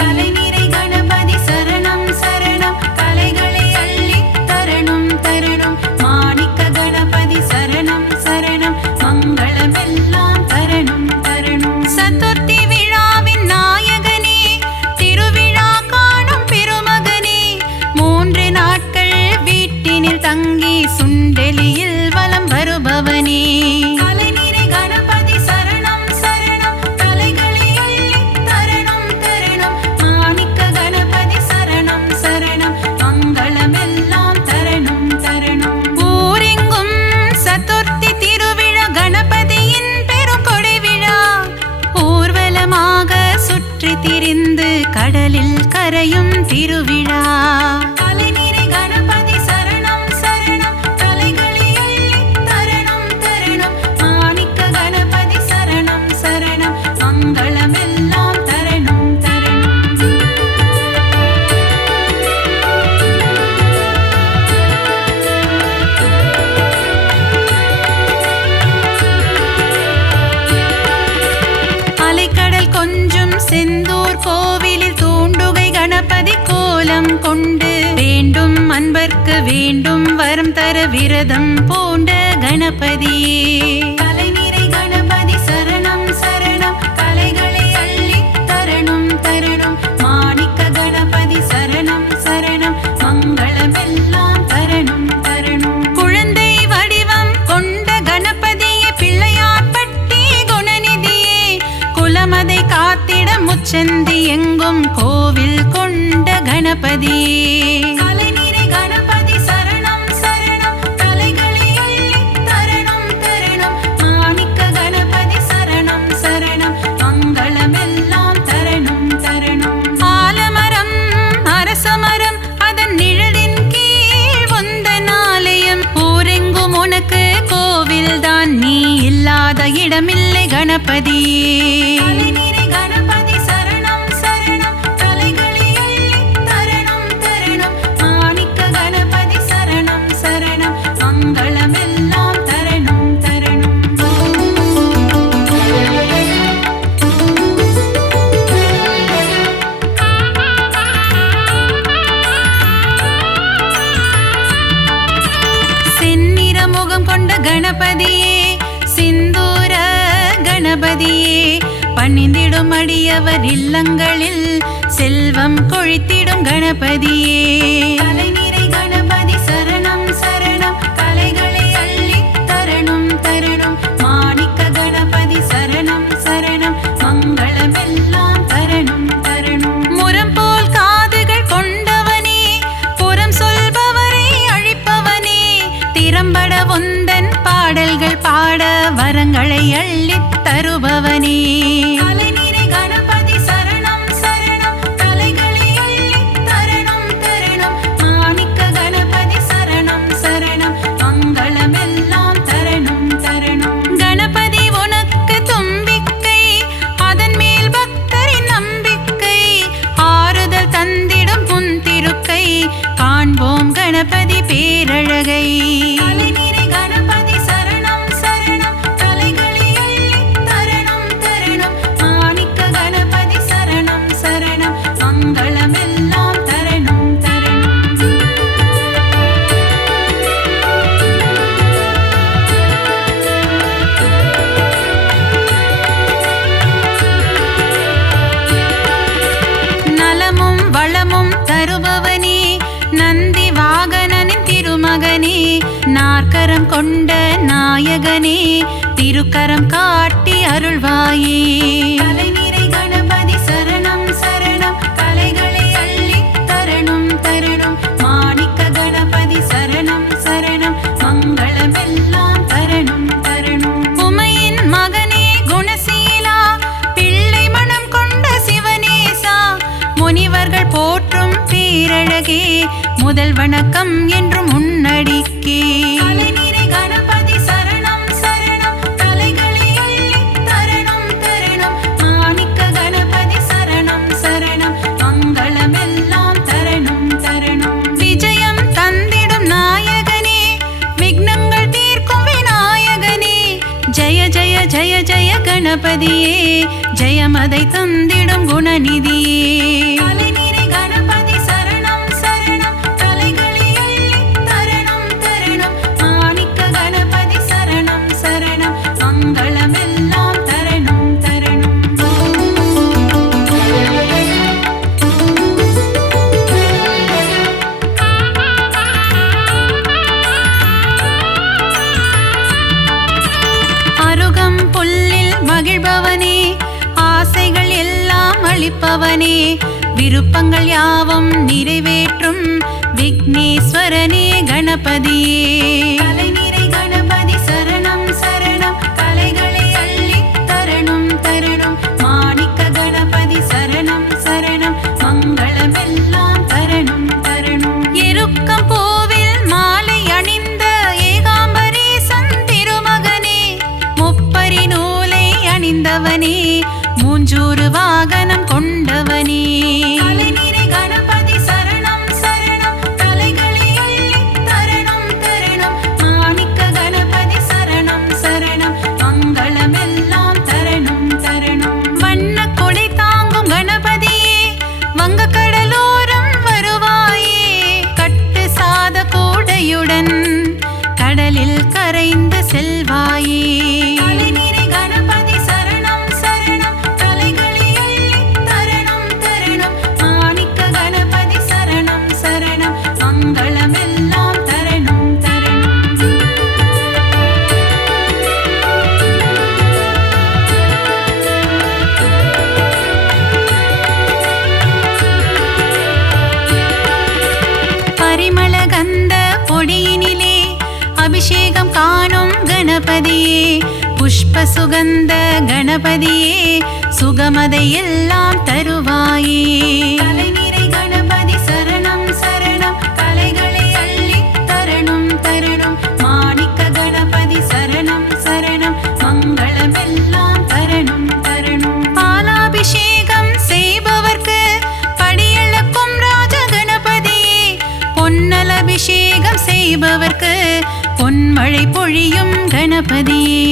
கலைநிறை கணபதி சரணம் சரணம் கலைகளை அள்ளி தரணும் தரணும். மாணிக்க கணபதி சரணம் சரணம் மங்களமெல்லாம் தரணும் தரணும். சதுர்த்தி விழாவின் நாயகனே திருவிழா காணும் பெருமகனே. 3 நாட்கள் வீட்டினில் தங்கி சுண்டெலியில் வலம் வருபவனே. கலைநிறை கணபதி சரணம் சரணம் கலைகளை அள்ளி தரணும் தரணும். மாணிக்க கடலில் கரையும் திருவிழா. கலைநிறை கணபதி சரணம் சரணம், கலைகளை அள்ளி தரணம் தரணம். மாணிக்க கணபதி சரணம் சரணம், மங்களமெல்லாம் தரணம் தரணம். அலைக்கடல் கொஞ்சும் செந்தூர் கோவிலில் தூண்டுகை கணபதி கோலம் கொண்டு வேண்டும் அன்பர்க்கு வேண்டும் வரம் தர விரதம் பூண்ட கணபதியே. கலைநிறை கணபதி சரணம் சரணம், கலைகளை அள்ளி தரணம் தரணம். மாணிக்க கணபதி சரணம் சரணம், மங்களமெல்லாம் தரணம் தரணம். குழந்தை வடிவம் கொண்ட கணபதியே, பிள்ளையார் பட்டி குணநிதியே, குலமதை காத்திட முச்சந்தி எங்கும் கோவில் கொண்ட கணபதியே. கலைநிறை கணபதி சரணம் சரணம், கலைகளை அள்ளி தரணம் தரணம். மாணிக்க கணபதி சரணம் சரணம், மங்களமெல்லாம் தரணம் தரணம். ஆலமரம் அரசமரம் அதன் நிழலின் கீழ் உந்தன் ஆலயம், ஊரெங்கும் உனக்கு கோவில்தான், நீ இல்லாத இடமில்லை கணபதியே. கலைநிறை கணபதி சரணம் சரணம், கலைகளை அள்ளி தரணம் தரணம். மாணிக்க கணபதி சரணம் சரணம், மங்களமெல்லாம் தரணம் தரணம். செந்நிற முகம் கொண்ட கணபதியே, சிந்தூர கணபதியே, பணிந்திடும் அடியவர் இல்லங்களில் செல்வம் கொழித்திடும் கணபதியே. கலைநிறை கணபதி சரணம் சரணம், கலைகளை அள்ளி தரணம் தரணம். மாணிக்க கணபதி சரணம் சரணம், மங்களமெல்லாம் தரணம் தரணம். முரம் போல் காதுகள் கொண்டவனே, புறம் சொல்பவரை அழிப்பவனே, திறம்பட உந்தன் பாடல்கள் பாட வரங்களை அள்ளித் தருபவனே. கலைநிறை கணபதி சரணம் சரணம், கலைகளை அள்ளி தரணம் தரணம். மாணிக்க கணபதி சரணம் சரணம், மங்களமெல்லாம் தரணம் தரணம். கணபதி உனக்கு தும்பிக்கை, அதன் மேல் பக்தரின் நம்பிக்கை, ஆறுதல் தந்திடும் புன் திருக்கை, காண்போம் கணபதி பேரழகை. கலைநிறை கணபதி சரணம் சரணம், கலைகளை அள்ளி தரணம் தரணம். மாணிக்க கணபதி சரணம் சரணம், மங்களமெல்லாம் தரணம் தரணம். நலமும் வளமும் தருபவனே, நந்தி வாகனனின் திருமகனே, நாற்கரம் கொண்ட நாயகனே, திருக்கரம் காட்டி அருள்வாயே. கலைநிறை கணபதி சரணம் சரணம், கலைகளை அள்ளி தரணம் தரணம். மாணிக்க கணபதி சரணம் சரணம், மங்களமெல்லாம் தரணம் தரணம். உமையின் மகனே குணசீலா, பிள்ளை மனம் கொண்ட சிவனேசா, முனிவர்கள் போற்றும் பேரழகே, முதல் வணக்கம் என்றும் உன்னடிக்கே. கலைநிறை கணபதி சரணம் சரணம், கலைகளை அள்ளி தரணம் தரணம். மாணிக்க கணபதி சரணம் சரணம், மங்களமெல்லாம் தரணம் தரணம். விஜயம் தந்திடும் நாயகனே, விக்னங்கள் தீர்க்கும் விநாயகனே, ஜெய ஜெய ஜெய ஜெய கணபதியே, ஜெயமதை தந்திடும் குணநிதியே. கலைநிறை கணபதி சரணம் சரணம், கலைகளை அள்ளி தரணம் தரணம். மாணிக்க கணபதி சரணம் சரணம், மங்களமெல்லாம் தரணம் தரணம். அருகம் புல்லில் மகிழ்பவனே, ஆசைகள் எல்லாம் அளிப்பவனே, விருப்பங்கள் யாவும் நிறைவேற்றும் விக்னேஸ்வரனே கணபதியே. கலைநிறை கணபதி சரணம் சரணம், கலைகளை அள்ளி தரணம் தரணம். மாணிக்க கணபதி சரணம் சரணம், புஷ்ப சுகந்த கணபதியே சுகமதை எல்லாம் தருவாயே. கலைநிறை கணபதி சரணம் சரணம் கலைகளை அள்ளி தரணும் தரணும். மாணிக்க கணபதி சரணம் சரணம் மங்களமெல்லாம் தரணும் தரணும். பாலாபிஷேகம் செய்பவர்க்கு படியளக்கும் ராஜ கணபதியே பொன்னல் அபிஷேகம் செய்பவர்க்கு பொன்மழை பொழியும் கணபதியே.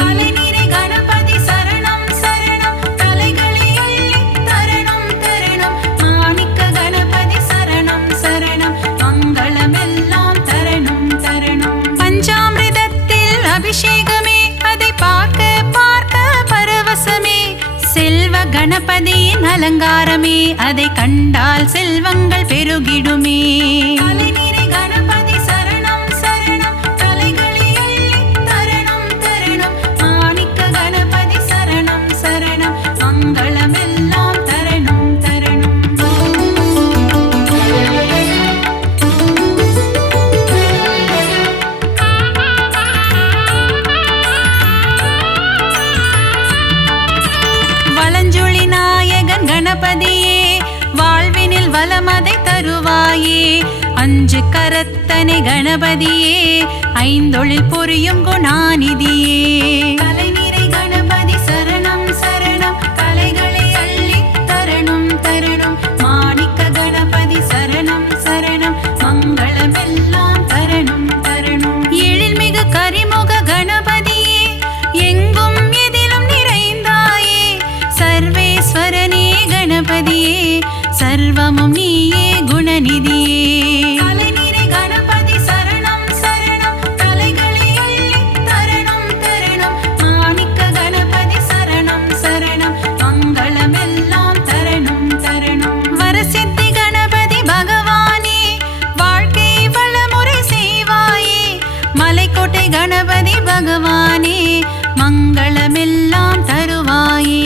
கலைநிறை கணபதி சரணம் சரணம் கலைகளை அள்ளி தரணும் தரணும். மாணிக்க கணபதி சரணம் சரணம் மங்களமெல்லாம் தரணும் தரணும். பஞ்சாமிர்தத்தில் அபிஷேகமே அதை பார்க்க பார்க்க பரவசமே. செல்வ கணபதியின் அலங்காரமே அதை கண்டால் செல்வங்கள் பெருகிடுமே. கலைநிறை கணபதி சரணம் சரணம் கலைகளை அள்ளி தரணும் தரணும். மாணிக்க கணபதி சரணம் சரணம் மங்களமெல்லாம் தரணும் தரணும். வலஞ்சுழி நாயகன் கணபதியே வாழ்வினில் வளமதை தருவாயே. அஞ்சு கரத்தனை கணபதியே ஐந்தொழில் புரியும் குணாநிதியே. கலைநிறை கணபதி சரணம் சரணம் கலைகளை அள்ளி தரணும் தரணும். மாணிக்க கணபதி சரணம் சரணம் மங்களமெல்லாம் தரணும் தரணும். எழில்மிகு கரிமுக கணபதியே எங்கும் எதிலும் நிறைந்தாயே. சர்வேஸ்வரனே கணபதியே சர்வமும் நீயே குணநிதியே. கலைநிறை கணபதி சரணம் சரணம் கலைகளை அள்ளி தரணும் தரணும். மாணிக்க கணபதி சரணம் சரணம் மங்களமெல்லாம் தரணும் தரணும். வரசித்தி கணபதி பகவானே வாழ்க்கை வளமுறை செய்வாயே. மலைக்கோட்டை கணபதி பகவானே மங்களமெல்லாம் தருவாயே.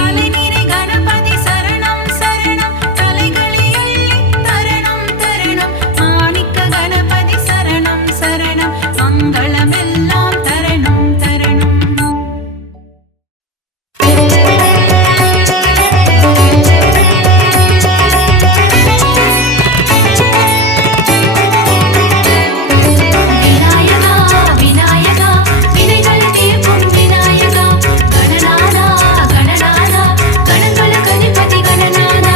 கலைநிறை கணபதி சரணம் சரணம் கலைகளை அள்ளி தரணும் தரணும். மாணிக்க கணபதி சரணம் சரணம் மங்களமெல்லாம் தரணும் தரணும். விநாயகா விநாயகா வினைகளை தீர்க்கும் விநாயகா. கணநாதா கணநாதா கணங்களுக்கு அதிபதி கணநாதா.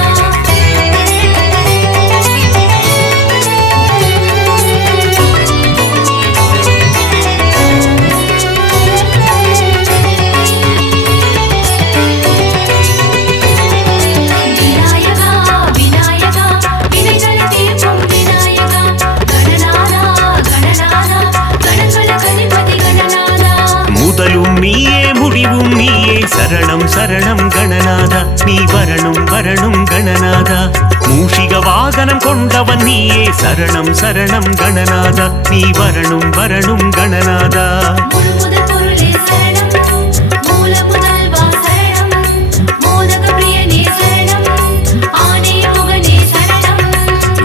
விநாயகா விநாயகா வினைகளை தீர்க்கும் விநாயகா. கணநாதா கணநாதா கணங்களுக்கு அதிபதி கணநாதா. முதலும் நீயே முடிவும் நீயே சரணம் சரணம் கணநாதா. நீ வரணும் வரணும் கணநாதா. மூஷிக வாகனம் கொண்டவன் நீயே சரணம் சரணம் கணநாதா. நீ வரணும் வரணும் கணநாதா. முழுமுதல் பொருளே சரணம் மூல முதல்வா சரணம். மோதக பிரியனே சரணம் ஆனே முகனே சரணம்.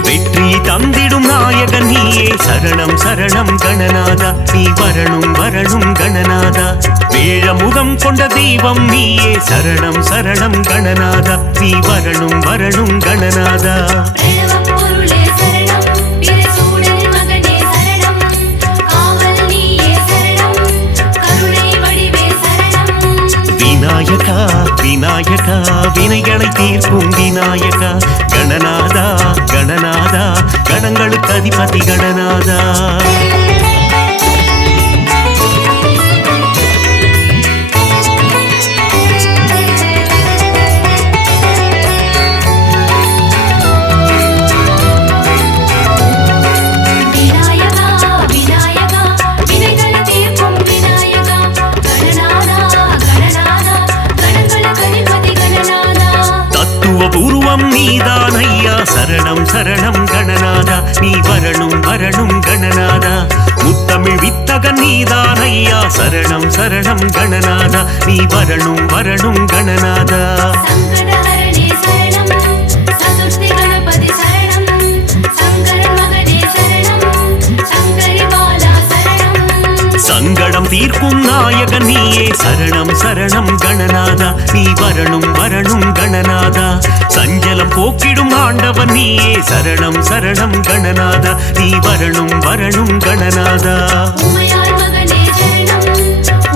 வெற்றியை தந்திடும் நாயகன் நீயே சரணம் சரணம் கணநாதா. நீ வரணும் வரணும் கணநாதா. வேழமுகம் கொண்ட தெய்வம் நீயே சரணம் சரணம் கணநாதா. நீ வரணும் வரணும் கணநாதா. பிரணவப் பொருளே சரணம் பிரசூடன் மகனே சரணம். காவல் நீயே சரணம் கருணை வடிவே சரணம். விநாயகா விநாயகா வினைகளை தீர்க்கும் விநாயகா. கணநாதா கணநாதா கணங்களுக்கு அதிபதி கணநாதா. விநாயகா விநாயகா வினைகளை தீர்க்கும் விநாயகா. கணநாதா கணநாதா கணங்களுக்கு அதிபதி கணநாதா. தத்துவ பூர்வம் நீதான் ஐயா சரணம் சரணம் கணநாதா. நீ வரணும் வரணும் கணநாதா. முத்தமிழ் வித்தகன் நீதான் ஐயா சரணம் சரணம் கணநாதா. நீ வரணும் வரணும் கணநாதா. சங்கடஹரணே சரணம் சதுர்த்தி கணபதி சரணம். சங்கரன் மகனே சரணம் சங்கரி பாலா சரணம். சங்கடம் தீர்க்கும் நாயகன் நீயே சரணம் சரணம் கணநாதா நீ வரணும் வரணும் கணநாதா சஞ்சலம் போக்கிடும் ஆண்டவன் நீயே சரணம் சரணம் கணநாதா நீ வரணும் வரணும் கணநாதா உமையாய் மகனே சரணம்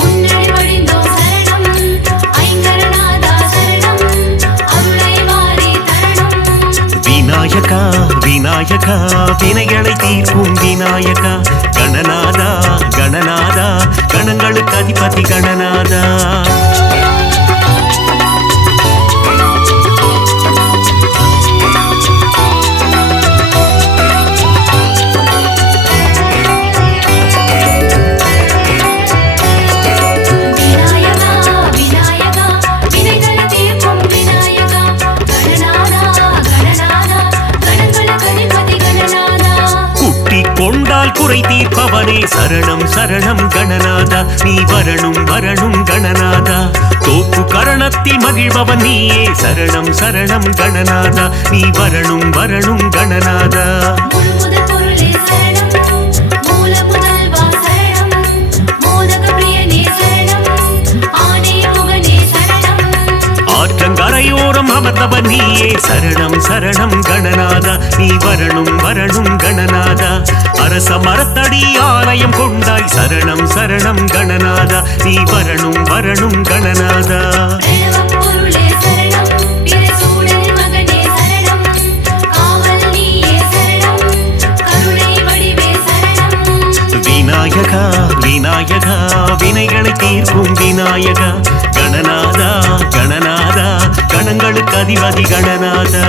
உன்னை வழிந்தோம் சரணம் ஐங்கரநாதா சரணம் அருளை வாரி தரணும் விநாயகா விநாயகா வினைகளை தீர்க்கும் விநாயகா கணநாதா கணநாதா கணங்களுக்கு அதிபதி கணநாதா கொண்டால் குறை தீர்ப்பவனே சரணம் சரணம் கணநாதா நீ வரணும் வரணும் கணநாதா தோப்பு கரணத்தில் மகிழ்பவன் நீயே சரணம் சரணம் கணநாதா நீ வரணும் வரணும் கணநாதா ஆற்றங்கரையோரம் அமர்ந்தவன் நீயே சரணம் சரணம் கணநாதா நீ வரணும் வரணும் கணநாதா அரச மரத்தடி ஆலயம் கொண்டாய் சரணம் சரணம் கணநாதா நீ வரணும் வரணும் கணநாதா விநாயகா விநாயகா வினைகளை தீர்க்கும் விநாயகா கணநாதா கணநாதா கணங்களுக்கு அதிபதி கணநாதா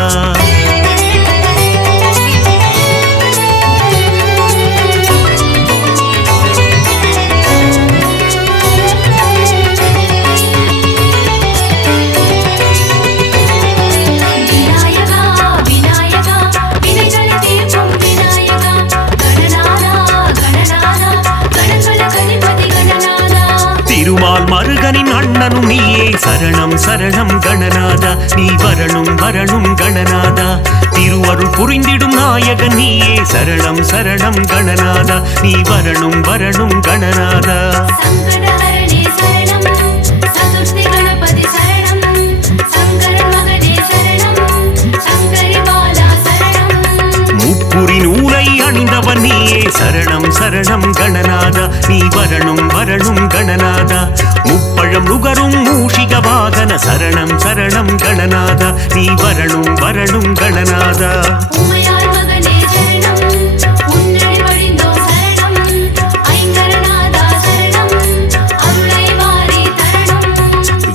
திருமால் மருகனின் அண்ணனும் நீயே சரணம் சரணம் கணநாதா நீ வரணும் வரணும் கணநாதா திருவருள் புரிந்திடும் நாயகன் நீயே சரணம் சரணம் கணநாதா நீ வரணும் வரணும் கணநாதா முப்புரி நூலை அணிந்தவன் நீயே சரணம் சரணம் கணநாதா நீ வரணும் வரணும் கணநாதா முப்பழம் நுகரும் மூஷிக வாகன சரணம் சரணம் கணநாதா நீ வரணும் வரணும் கணநாதா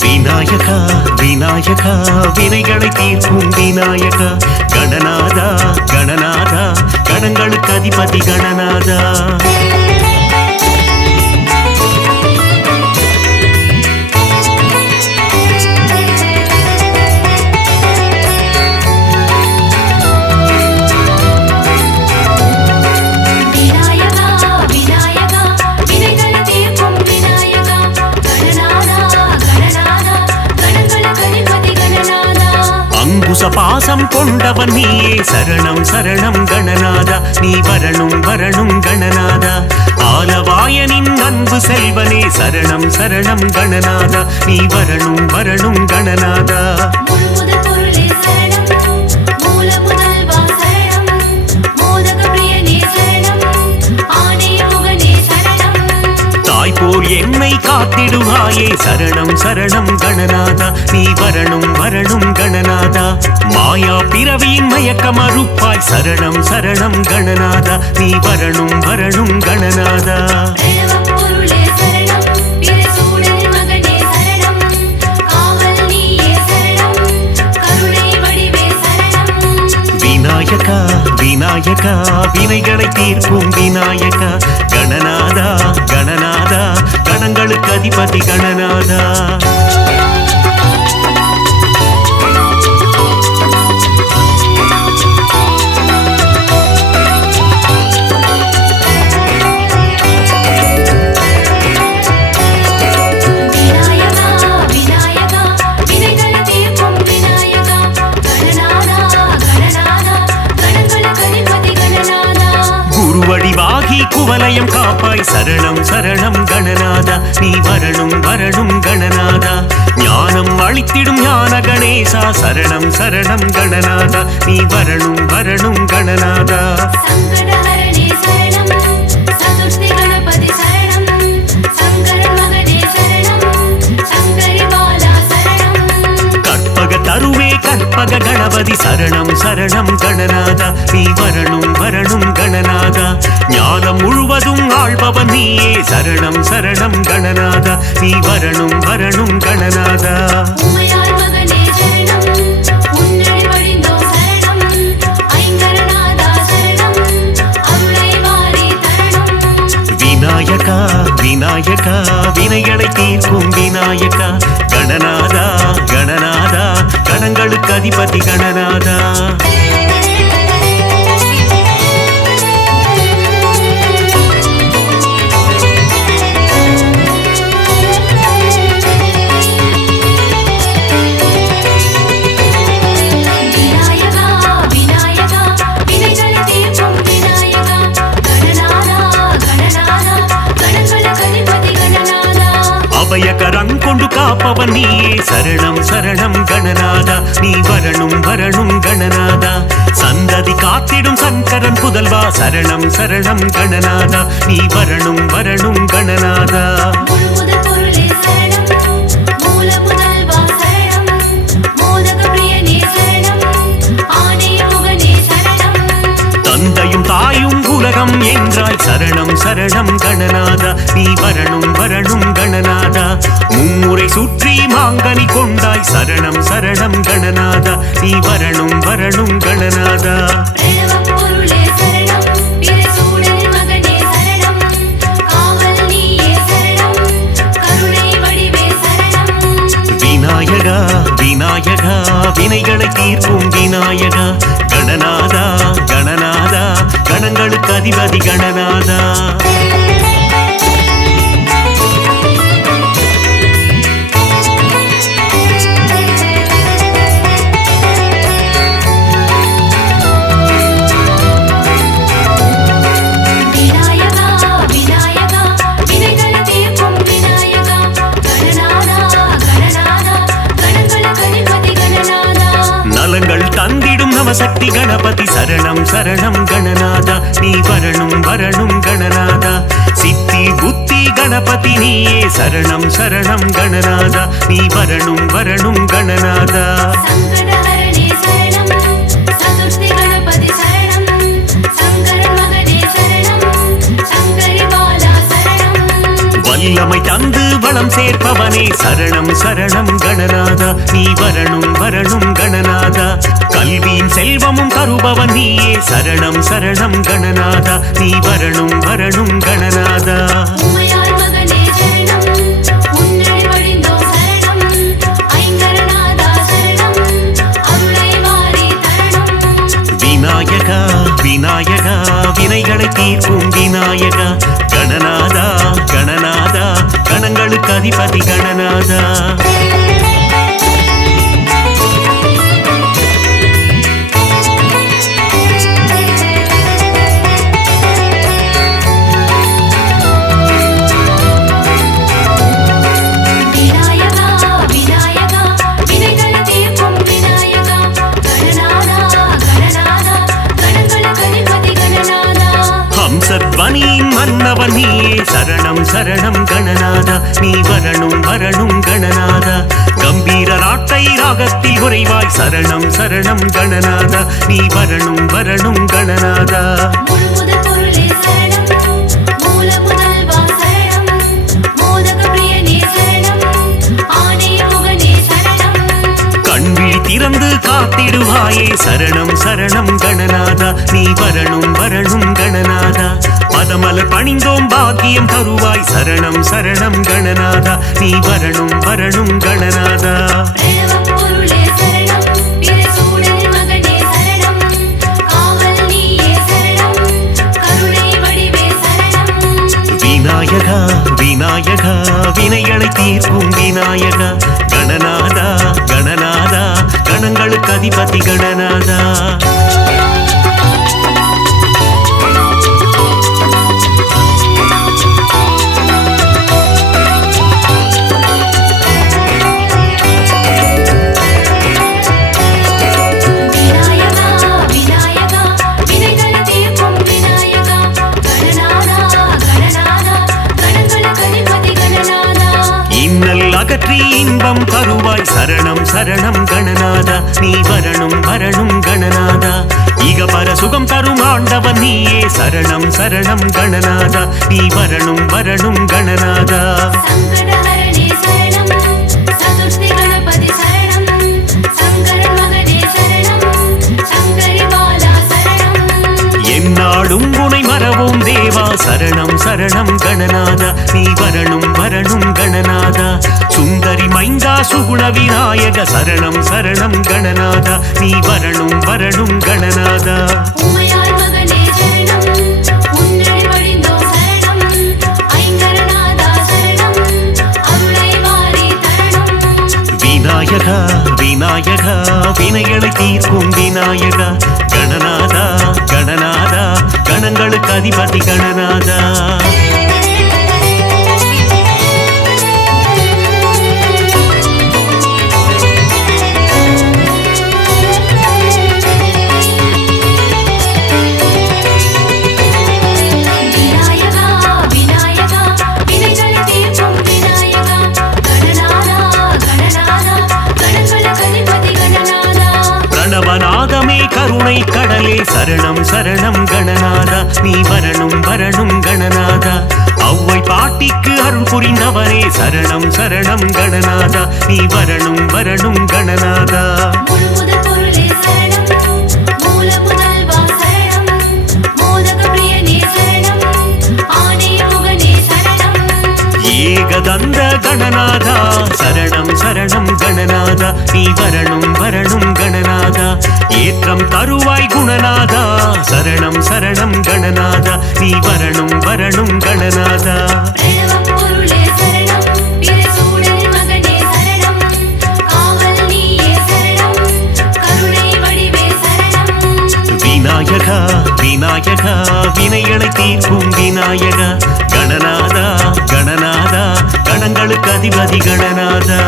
விநாயகா விநாயகா வினைகளை தீர்க்கும் விநாயகா கணநாதா கணநாதா கணங்களுக்கு அதிபதி கணநாதா பாசம் கொண்டவன் நீயே சரணம் சரணம் கணநாதா நீ வரணும் வரணும் கணநாதா ஆலவாயனின் அன்பு செல்வனே சரணம் சரணம் கணநாதா நீ வரணும் வரணும் கணநாதா போல் என்னை காத்திடுவாயே சரணம் சரணம் கணநாதா நீ வரணும் வரணும் கணநாதா மாயா பிறவியின் மயக்க மறுப்பாய் சரணம் சரணம் கணநாதா நீ வரணும் வரணும் கணநாதா விநாயகா விநாயகா வினைகளை தீர்க்கும் விநாயகா கணநாதா கணநாதா கணங்களுக்கு அதிபதி கணநாதா குவலயம் காப்பாய் சரணம் சரணம் கணநாதா நீ வரணும் வரணும் கணநாதா ஞானம் அளித்திடும் ஞான கணேசா சரணம் சரணம் கணநாதா நீ வரணும் வரணும் கணநாதா சங்கடஹரணே சரணம் சதுர்த்தி கணபதி சரணம் சங்கரன் மகனே சரணம் சங்கரி பாலா சரணம் கற்பக தருவே கற்பக கணபதி சரணம் சரணம் கணநாதா நீ வரணும் வரணும் கணநாதா ஞானம் முழுவதும் ஆள்பவன் நீயே சரணம் சரணம் கணநாதா நீ வரணும் வரணும் கணநாதா உமையாள் மகனே சரணம் உன்னடி வழிந்தோம் சரணம் ஐங்கரநாதா சரணம் அருளை வாரி தரணம் விநாயகா விநாயகா வினைகளை தீர்க்கும் விநாயகா கணநாதா கணநாதா கணங்களுக்கு அதிபதி கணநாதா விநாயகா விநாயகா வினைகளை தீர்க்கும் விநாயகா கணநாதா கணநாதா கணங்களுக்கு அதிபதி கணநாதா அபயகரம் கொண்டு காப்பவன் நீயே சரணம் சரணம் கணநாதா நீ வரணும் வரணும் கணநாதா சந்ததி காத்திடும் சங்கரன் புதல்வா சரணம் சரணம் கணநாதா நீ வரணும் வரணும் கணநாதா முழுமுதற் பொருளே சரணம் மூல புதல்வா சரணம் மோதக பிரியனே சரணம் ஆனே முகனே சரணம் தந்தையும் தாயும் உலகம் என்றாய் சரணம் சரணம் கணநாதா நீ வரணும் வரணும் கணநாதா மும்முறை சுற்றி மாங்கனி கொண்டாய் சரணம் சரணம் கணநாதா நீ வரணும் வரணும் கணநாதா பிரணவப் பொருளே சரணம் பிரசூடனின் மகனே சரணம் காவல் நீயே சரணம் கருணை வடிவே சரணம் விநாயகா விநாயகா வினைகளை தீர்க்கும் விநாயகா கணநாதா கணநாதா கணங்களுக்கு அதிபதி கணநாதா விநாயகா விநாயகா வினைகளை தீர்க்கும் விநாயகா கணநாதா கணநாதா கணங்களுக்கு அதிபதி கணநாதா நலங்கள் தந்திடும் நவசக்தி கணபதி சரணம் சரணம் கணநாதா நீ வரணும் வரணும் கணநாதா சித்தி புத்தி கணபதி நீயே சரணம் சரணம் கணநாதா நீ வரணும் வரணும் கணநாதா சங்கடஹரணே சரணம் சதுர்த்தி கணபதி சரணம் சங்கரன் மகனே சரணம் சங்கரி பாலா சரணம் வல்லமை தந்து வளம் சேர்ப்பவனே சரணம் சரணம் கணநாதா நீ வரணும் வரணும் கணநாதா கல்வியின் செல்வமும் தருபவன் நீயே சரணம் சரணம் கணநாதா நீ வரணும் வரணும் கணநாதா உமையாள் மகனே சரணம் உன்னடி வழிந்தோம் சரணம் ஐங்கரநாதா சரணம் அருளை வாரி தரணம் விநாயகா விநாயகா வினைகளை தீர்க்கும் விநாயகா கணநாதா கணநாதா கணங்களுக்கு அதிபதி கணநாதா விநாயகா விநாயகா வினைகளை தீர்க்கும் விநாயகா கணநாதா கணநாதா கணங்களுக்கு அதிபதி கணநாதா ஹம்சத்வனியின் மன்னவன் நீயே சரணம் சரணம் கணநாதா நீ வரணும் வரணும் கணநாதா கம்பீர நாட்டை ராகத்தில் உறைவாய் சரணம் சரணம் கணநாதா நீ வரணும் வரணும் கணநாதா முழுமுதற் பொருளே சரணம் மூல புதல்வா சரணம் மோதக பிரியனே சரணம் ஆனே முகனே சரணம் கண்விழி திறந்து காத்திடுவாயே சரணம் சரணம் கணநாதா நீ வரணும் வரணும் கணநாதா பதமலர் பணிந்தோம் பாக்கியம் தருவாய் சரணம் சரணம் கணநாதா நீ வரணும் வரணும் கணநாதா பிரணவப் பொருளே சரணம் பிரசூடனின் மகனே சரணம் காவல் நீயே சரணம் கருணை வடிவே சரணம் விநாயகா விநாயகா வினைகளை தீர்க்கும் விநாயகா கணநாதா கணநாதா கணங்களுக்கு அதிபதி கணநாதா சரணம் சரணம் கணநாதா நீ வரணும் வரணும் கணநாதா இகபர சுகம் தரும் ஆண்டவன் நீயே சரணம் சரணம் கணநாதா நீ வரணும் வரணும் கணநாதா சங்கடஹரணே சரணம் சதுர்த்தி கணபதி சரணம் சங்கரன் மகனே சரணம் சங்கரி பாலா சரணம் என்னாலும் உனை மறவோம் தேவா சரணம் சரணம் கணநாதா நீ வரணும் வரணும் கணநாதா சுந்தரி மைந்தா சுகுண விநாயக சரணம் சரணம் கணநாதா நீ வரணும் வரணும் கணநாதா உமையாள் மகனே சரணம் உன்னடி வழிந்தோம் சரணம் ஐங்கரநாதா சரணம் அருளை வாரி தரணும் விநாயகா விநாயகா வினைகளை தீர்க்கும் விநாயகா கணநாதா கணநாதா கணங்களுக்கு அதிபதி கணநாதா விநாயகா விநாயகா வினைகளை தீர்க்கும் விநாயகா கணநாதா கணநாதா கணங்களுக்கு அதிபதி கணநாதா பிரணவநாதமே கருணை கடலே சரணம் சரணம் கணநாதா நீ வரணும் வரணும் கணநாதா அவ்வை பாட்டிக்கு அருள் புரிந்தவரே சரணம் சரணம் கணநாதா நீ வரணும் வரணும் கணநாதா முழுமுதற் பொருளே சரணம் மூல புதல்வா சரணம் மோதக பிரியனே சரணம் ஆனே முகனே சரணம் ஏகதந்த கணநாதா சரணம் சரணம் கணநாதா நீ வரணும் வரணும் கணநாதா ஏற்றம் தருவாய் குணநாதா சரணம் சரணம் கணநாதா நீ வரணும் வரணும் கணநாதா பிரணவப் பொருளே சரணம் பிரசூடனின் மகனே சரணம் காவல் நீயே சரணம் கருணை வடிவே சரணம் விநாயகா விநாயகா வினைகளை தீர்க்கும் விநாயகா கணநாதா கணநாதா கணங்களுக்கு அதிபதி கணநாதா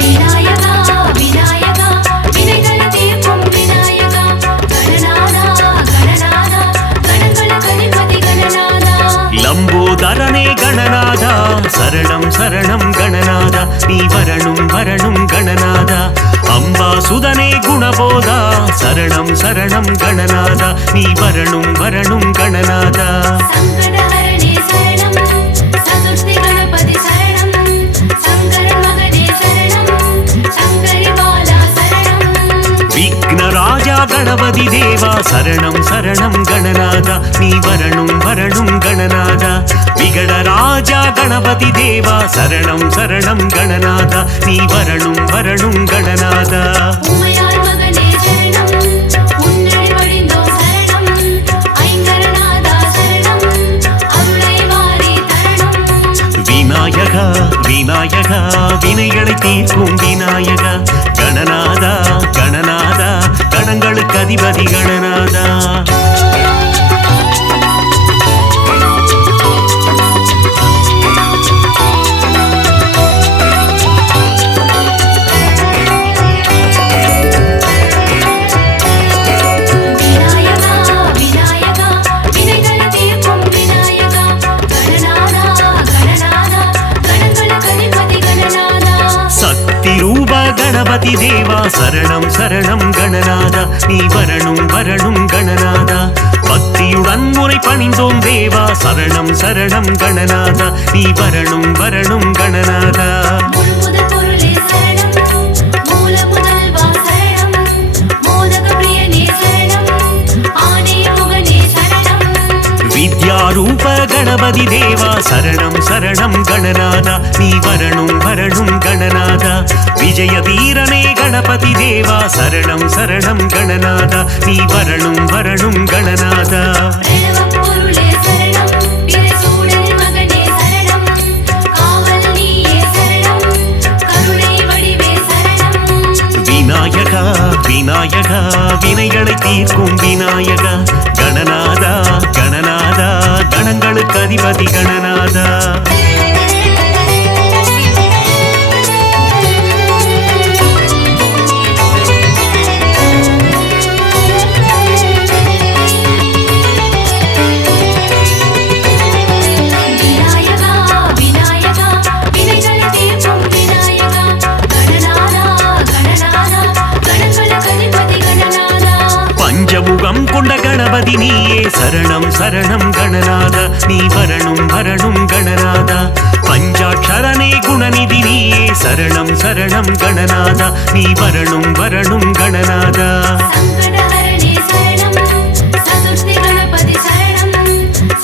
விநாயகா விநாயகா வினைகளை தீர்க்கும் விநாயகா கணநாதா கணநாதா கணங்களுக்கு அதிபதி கணநாதா லம்போதரனே கணநாதா சரணம் சரணம் கணநாதா நீ வரணும் வரணும் கணநாதா அம்பாசுதனே குணபோதா சரணம் சரணம் கணநாதா நீ வரணும் வரணும் கணநாதா சங்கடஹரணே சரணம் சதுர்த்தி கணபதி சரணம் சங்கரன் மகனே சரணம் சங்கரி பாலா சரணம் விக்னராஜா கணபதி தேவா சரணம் சரணம் கணநாதா நீ வரணும் வரணும் கணநாதா விகடராஜா கணபதி தேவா சரணம் சரணம் கணநாதா நீ வரணும் வரணும் கணநாதா உமையாள் மகனே சரணம் உன்னடி வழிந்தோம் சரணம் ஐங்கரநாதா சரணம் அருளை வாரி தரணும் விநாயகா விநாயகா வினைகளை தீர்க்கும் விநாயகா கணநாதா கணநாதா கணங்களுக்கு அதிபதி கணநாதா விநாயகா விநாயகா வினைகளை தீர்க்கும் விநாயகா கணநாதா கணநாதா கணங்களுக்கு அதிபதி கணநாதா சக்தி ரூப கணபதி தேவா சரணம் சரணம் கணநாதா நீ வரணும் வரணும் கணநாதா பக்தியுடன் முறை பணிந்தோம் தேவா சரணம் சரணம் கணநாதா நீ வரணும் வரணும் கணநாதா முழுமுதற் பொருளே சரணம் மூல புதல்வா சரணம் மோதக பிரியனே சரணம் ஆனே முகனே சரணம் வித்யாரூப கணபதி தேவா சரணம் சரணம் கணநாதா நீ வரணும் வரணும் கணநாதா விஜய வீரனே கணபதி தேவா சரணம் சரணம் கணநாதா நீ வரணும் வரணும் கணநாதா பிரணவப் பொருளே சரணம் பிரசூடனின் மகனே சரணம் காவல் நீயே சரணம் கருணை வடிவே சரணம் விநாயகா விநாயகா வினைகளை தீர்க்கும் விநாயகா கணநாதா கணநாதா கணங்களுக்கு அதிபதி கணநாதா முகம் கொண்ட கணபதி நீயே சரணம் சரணம் கணநாதா நீ வரணும் வரணும் கணநாதா பஞ்சாட்சரனே குணநிதி நீயே சரணம் சரணம் கணநாதா நீ வரணும் வரணும் கணநாதா சங்கடஹரணே சரணம் சதுர்த்தி கணபதி சரணம்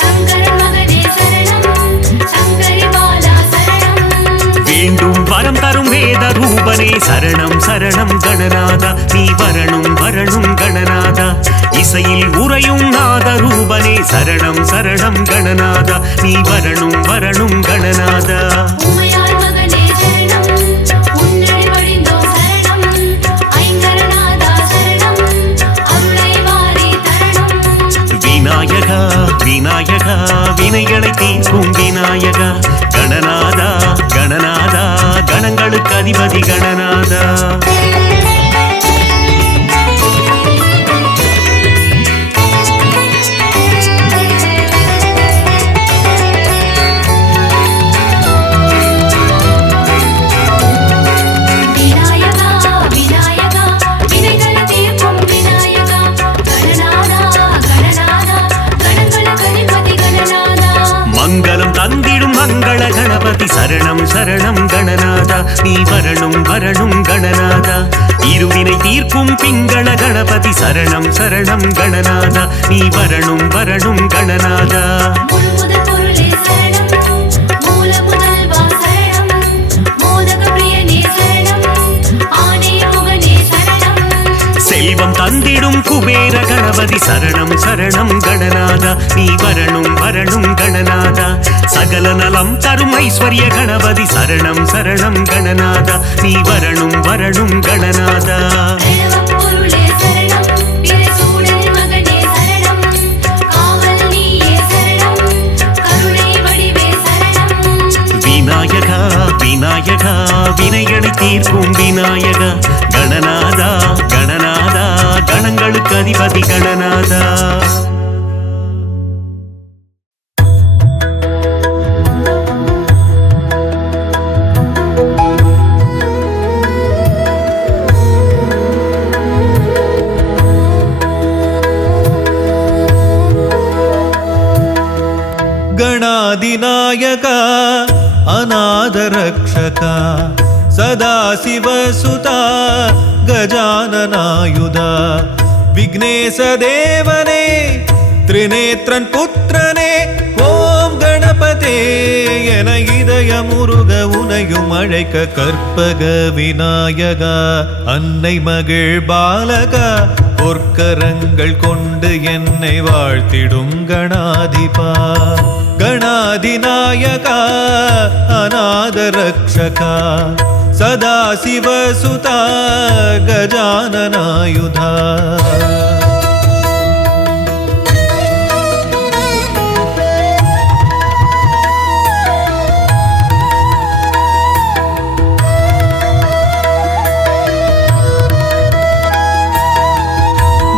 சங்கரன் மகனே சரணம் சங்கரி பாலா சரணம் வேண்டும் வரம் தரும் வேத ரூபனே சரணம் சரணம் கணநாதா நீ வரணும் வரணும் கணநாதா இசையில் உறையும் நாத ரூபனே சரணம் சரணம் கணநாதா நீ வரணும் வரணும் கணநாதா உமையாள் மகனே சரணம் உன்னடி வழிந்தோம் சரணம் ஐங்கரநாதா சரணம் அருளை வாரி தரணம் விநாயகா விநாயகா வினைகளை தீர்க்கும் விநாயகா கணநாதா கணநாதா கணங்களுக்கு அதிபதி கணநாதா விநாயகா விநாயகா வினைகளை தீர்க்கும் விநாயகா கணநாதா கணநாதா கணங்களுக்கு அதிபதி கணநாதா மங்களம் தந்திடும் மங்கள கணபதி சரணம் சரணம் கணநாதா நீ வரணும் வரணும் கணநாதா இருவினை தீர்க்கும் பிங்கள கணபதி சரணம் சரணம் கணநாதா நீ வரணும் வரணும் கணநாதா முழுமுதற் பொருளே சரணம் மூல முதல்வா சரணம் மோதக பிரியனே சரணம் ஆனே முகனே சரணம் செல்வம் தந்திடும் குபேர கணபதி சரணம் சரணம் கணநாதா நீ வரணும் வரணும் கணநாதா சகல நலம் தரும் ஐஸ்வர்ய கணபதி சரணம் சரணம் கணநாதா நீ வரணும் வரணும் கணநாதா பிரணவப் பொருளே சரணம் பிரசூடன் மகனே சரணம் காவல் நீயே சரணம் கருணை வடிவே சரணம் விநாயகா விநாயகா வினைகளை தீர்க்கும் விநாயகா கணநாதா கணநாதா கணங்களுக்கு அதிபதி கணநாதா ಗಣಾಧಿನಾಯಕ ಅನಾಥರಕ್ಷಕ ಸದಾಶಿವಸುತ ಗಜಾನನಾಯುಧ ವಿಘ್ನೇಶ ದೇವನೇ ತ್ರಿನೇತ್ರನ್ ಪುತ್ರನೇ ஓம் கணபதே என இதய முருக உனையும் அழைக்க கற்பக விநாயகா அன்னை மகிழ் பாலகா பொற்கரங்கள் கொண்டு என்னை வாழ்த்திடும் கணாதிபா கணாதிநாயகா அநாதரக்ஷகா சதாசிவசுதா கஜானனாயுதா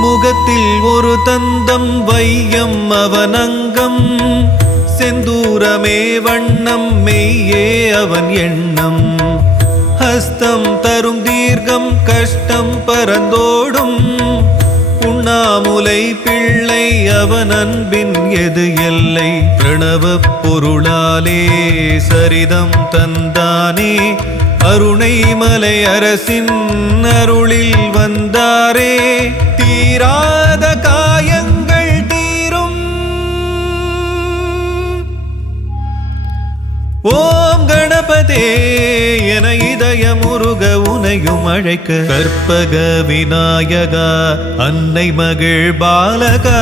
முகத்தில் ஒரு தந்தம் வையம் அவனங்கம் செந்தூரமே வண்ணம் மெய்யே அவன் எண்ணம் ஹஸ்தம் தரும் தீர்க்கம் கஷ்டம் பரந்தோடும் உண்ணாமுலை பிள்ளை அவன் அன்பின் எது எல்லை பிரணவப் பொருளாலே சரிதம் தந்தானே அருணை மலை அரசின் அருளில் வந்தாரே தீராத காயங்கள் தீரும் ஓம் கணபதே என இதய முருக உனையும் அழைக்க கற்பக விநாயகா அன்னை மகிழ் பாலகா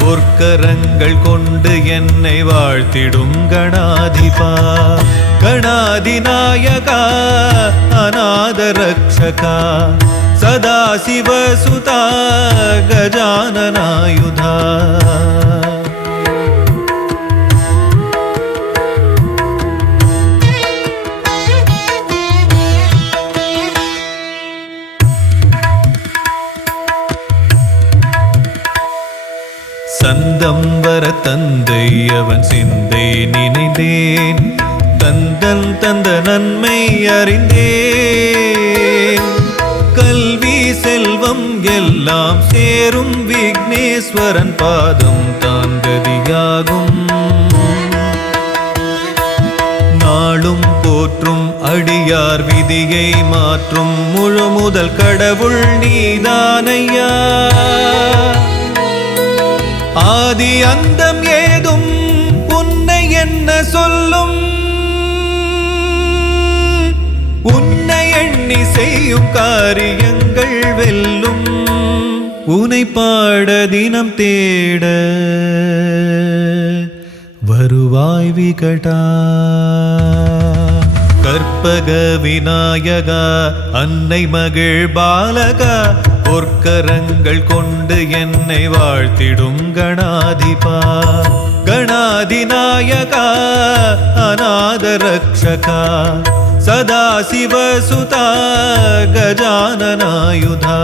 பொற்கரங்கள் கொண்டு என்னை வாழ்த்திடும் கணாதிபா கணாதிநாயகா அநாதரக்ஷகா சதாசிவசுதா கஜானனாயுதா சந்தம் வர தந்தை அவன் சிந்தை நினைந்தேன் தந்தன் தந்த நன்மை அறிந்தேன் கல்வி செல்வம் எல்லாம் சேரும் விக்னேஸ்வரன் பாதம் தான் கதியாகும். நாளும் போற்றும் அடியார் விதியை மாற்றும் முழு முதல் கடவுள் நீதானையா. ஆதி அந்தம் ஏதும் உன்னை என்ன சொல்லும், உன்னை எண்ணி செய்யும் காரியங்கள் வெல்லும். உனை பாட தினம் தேட வருவாய் விகடா. கற்பக விநாயகா அன்னை மகிழ் பாலகா பொற்கரங்கள் கொண்டு என்னை வாழ்த்திடும் கணாதிபா. கணாதிநாயகா அநாத ரக்ஷகா சதா சிவசுதா கஜானனாயுதா.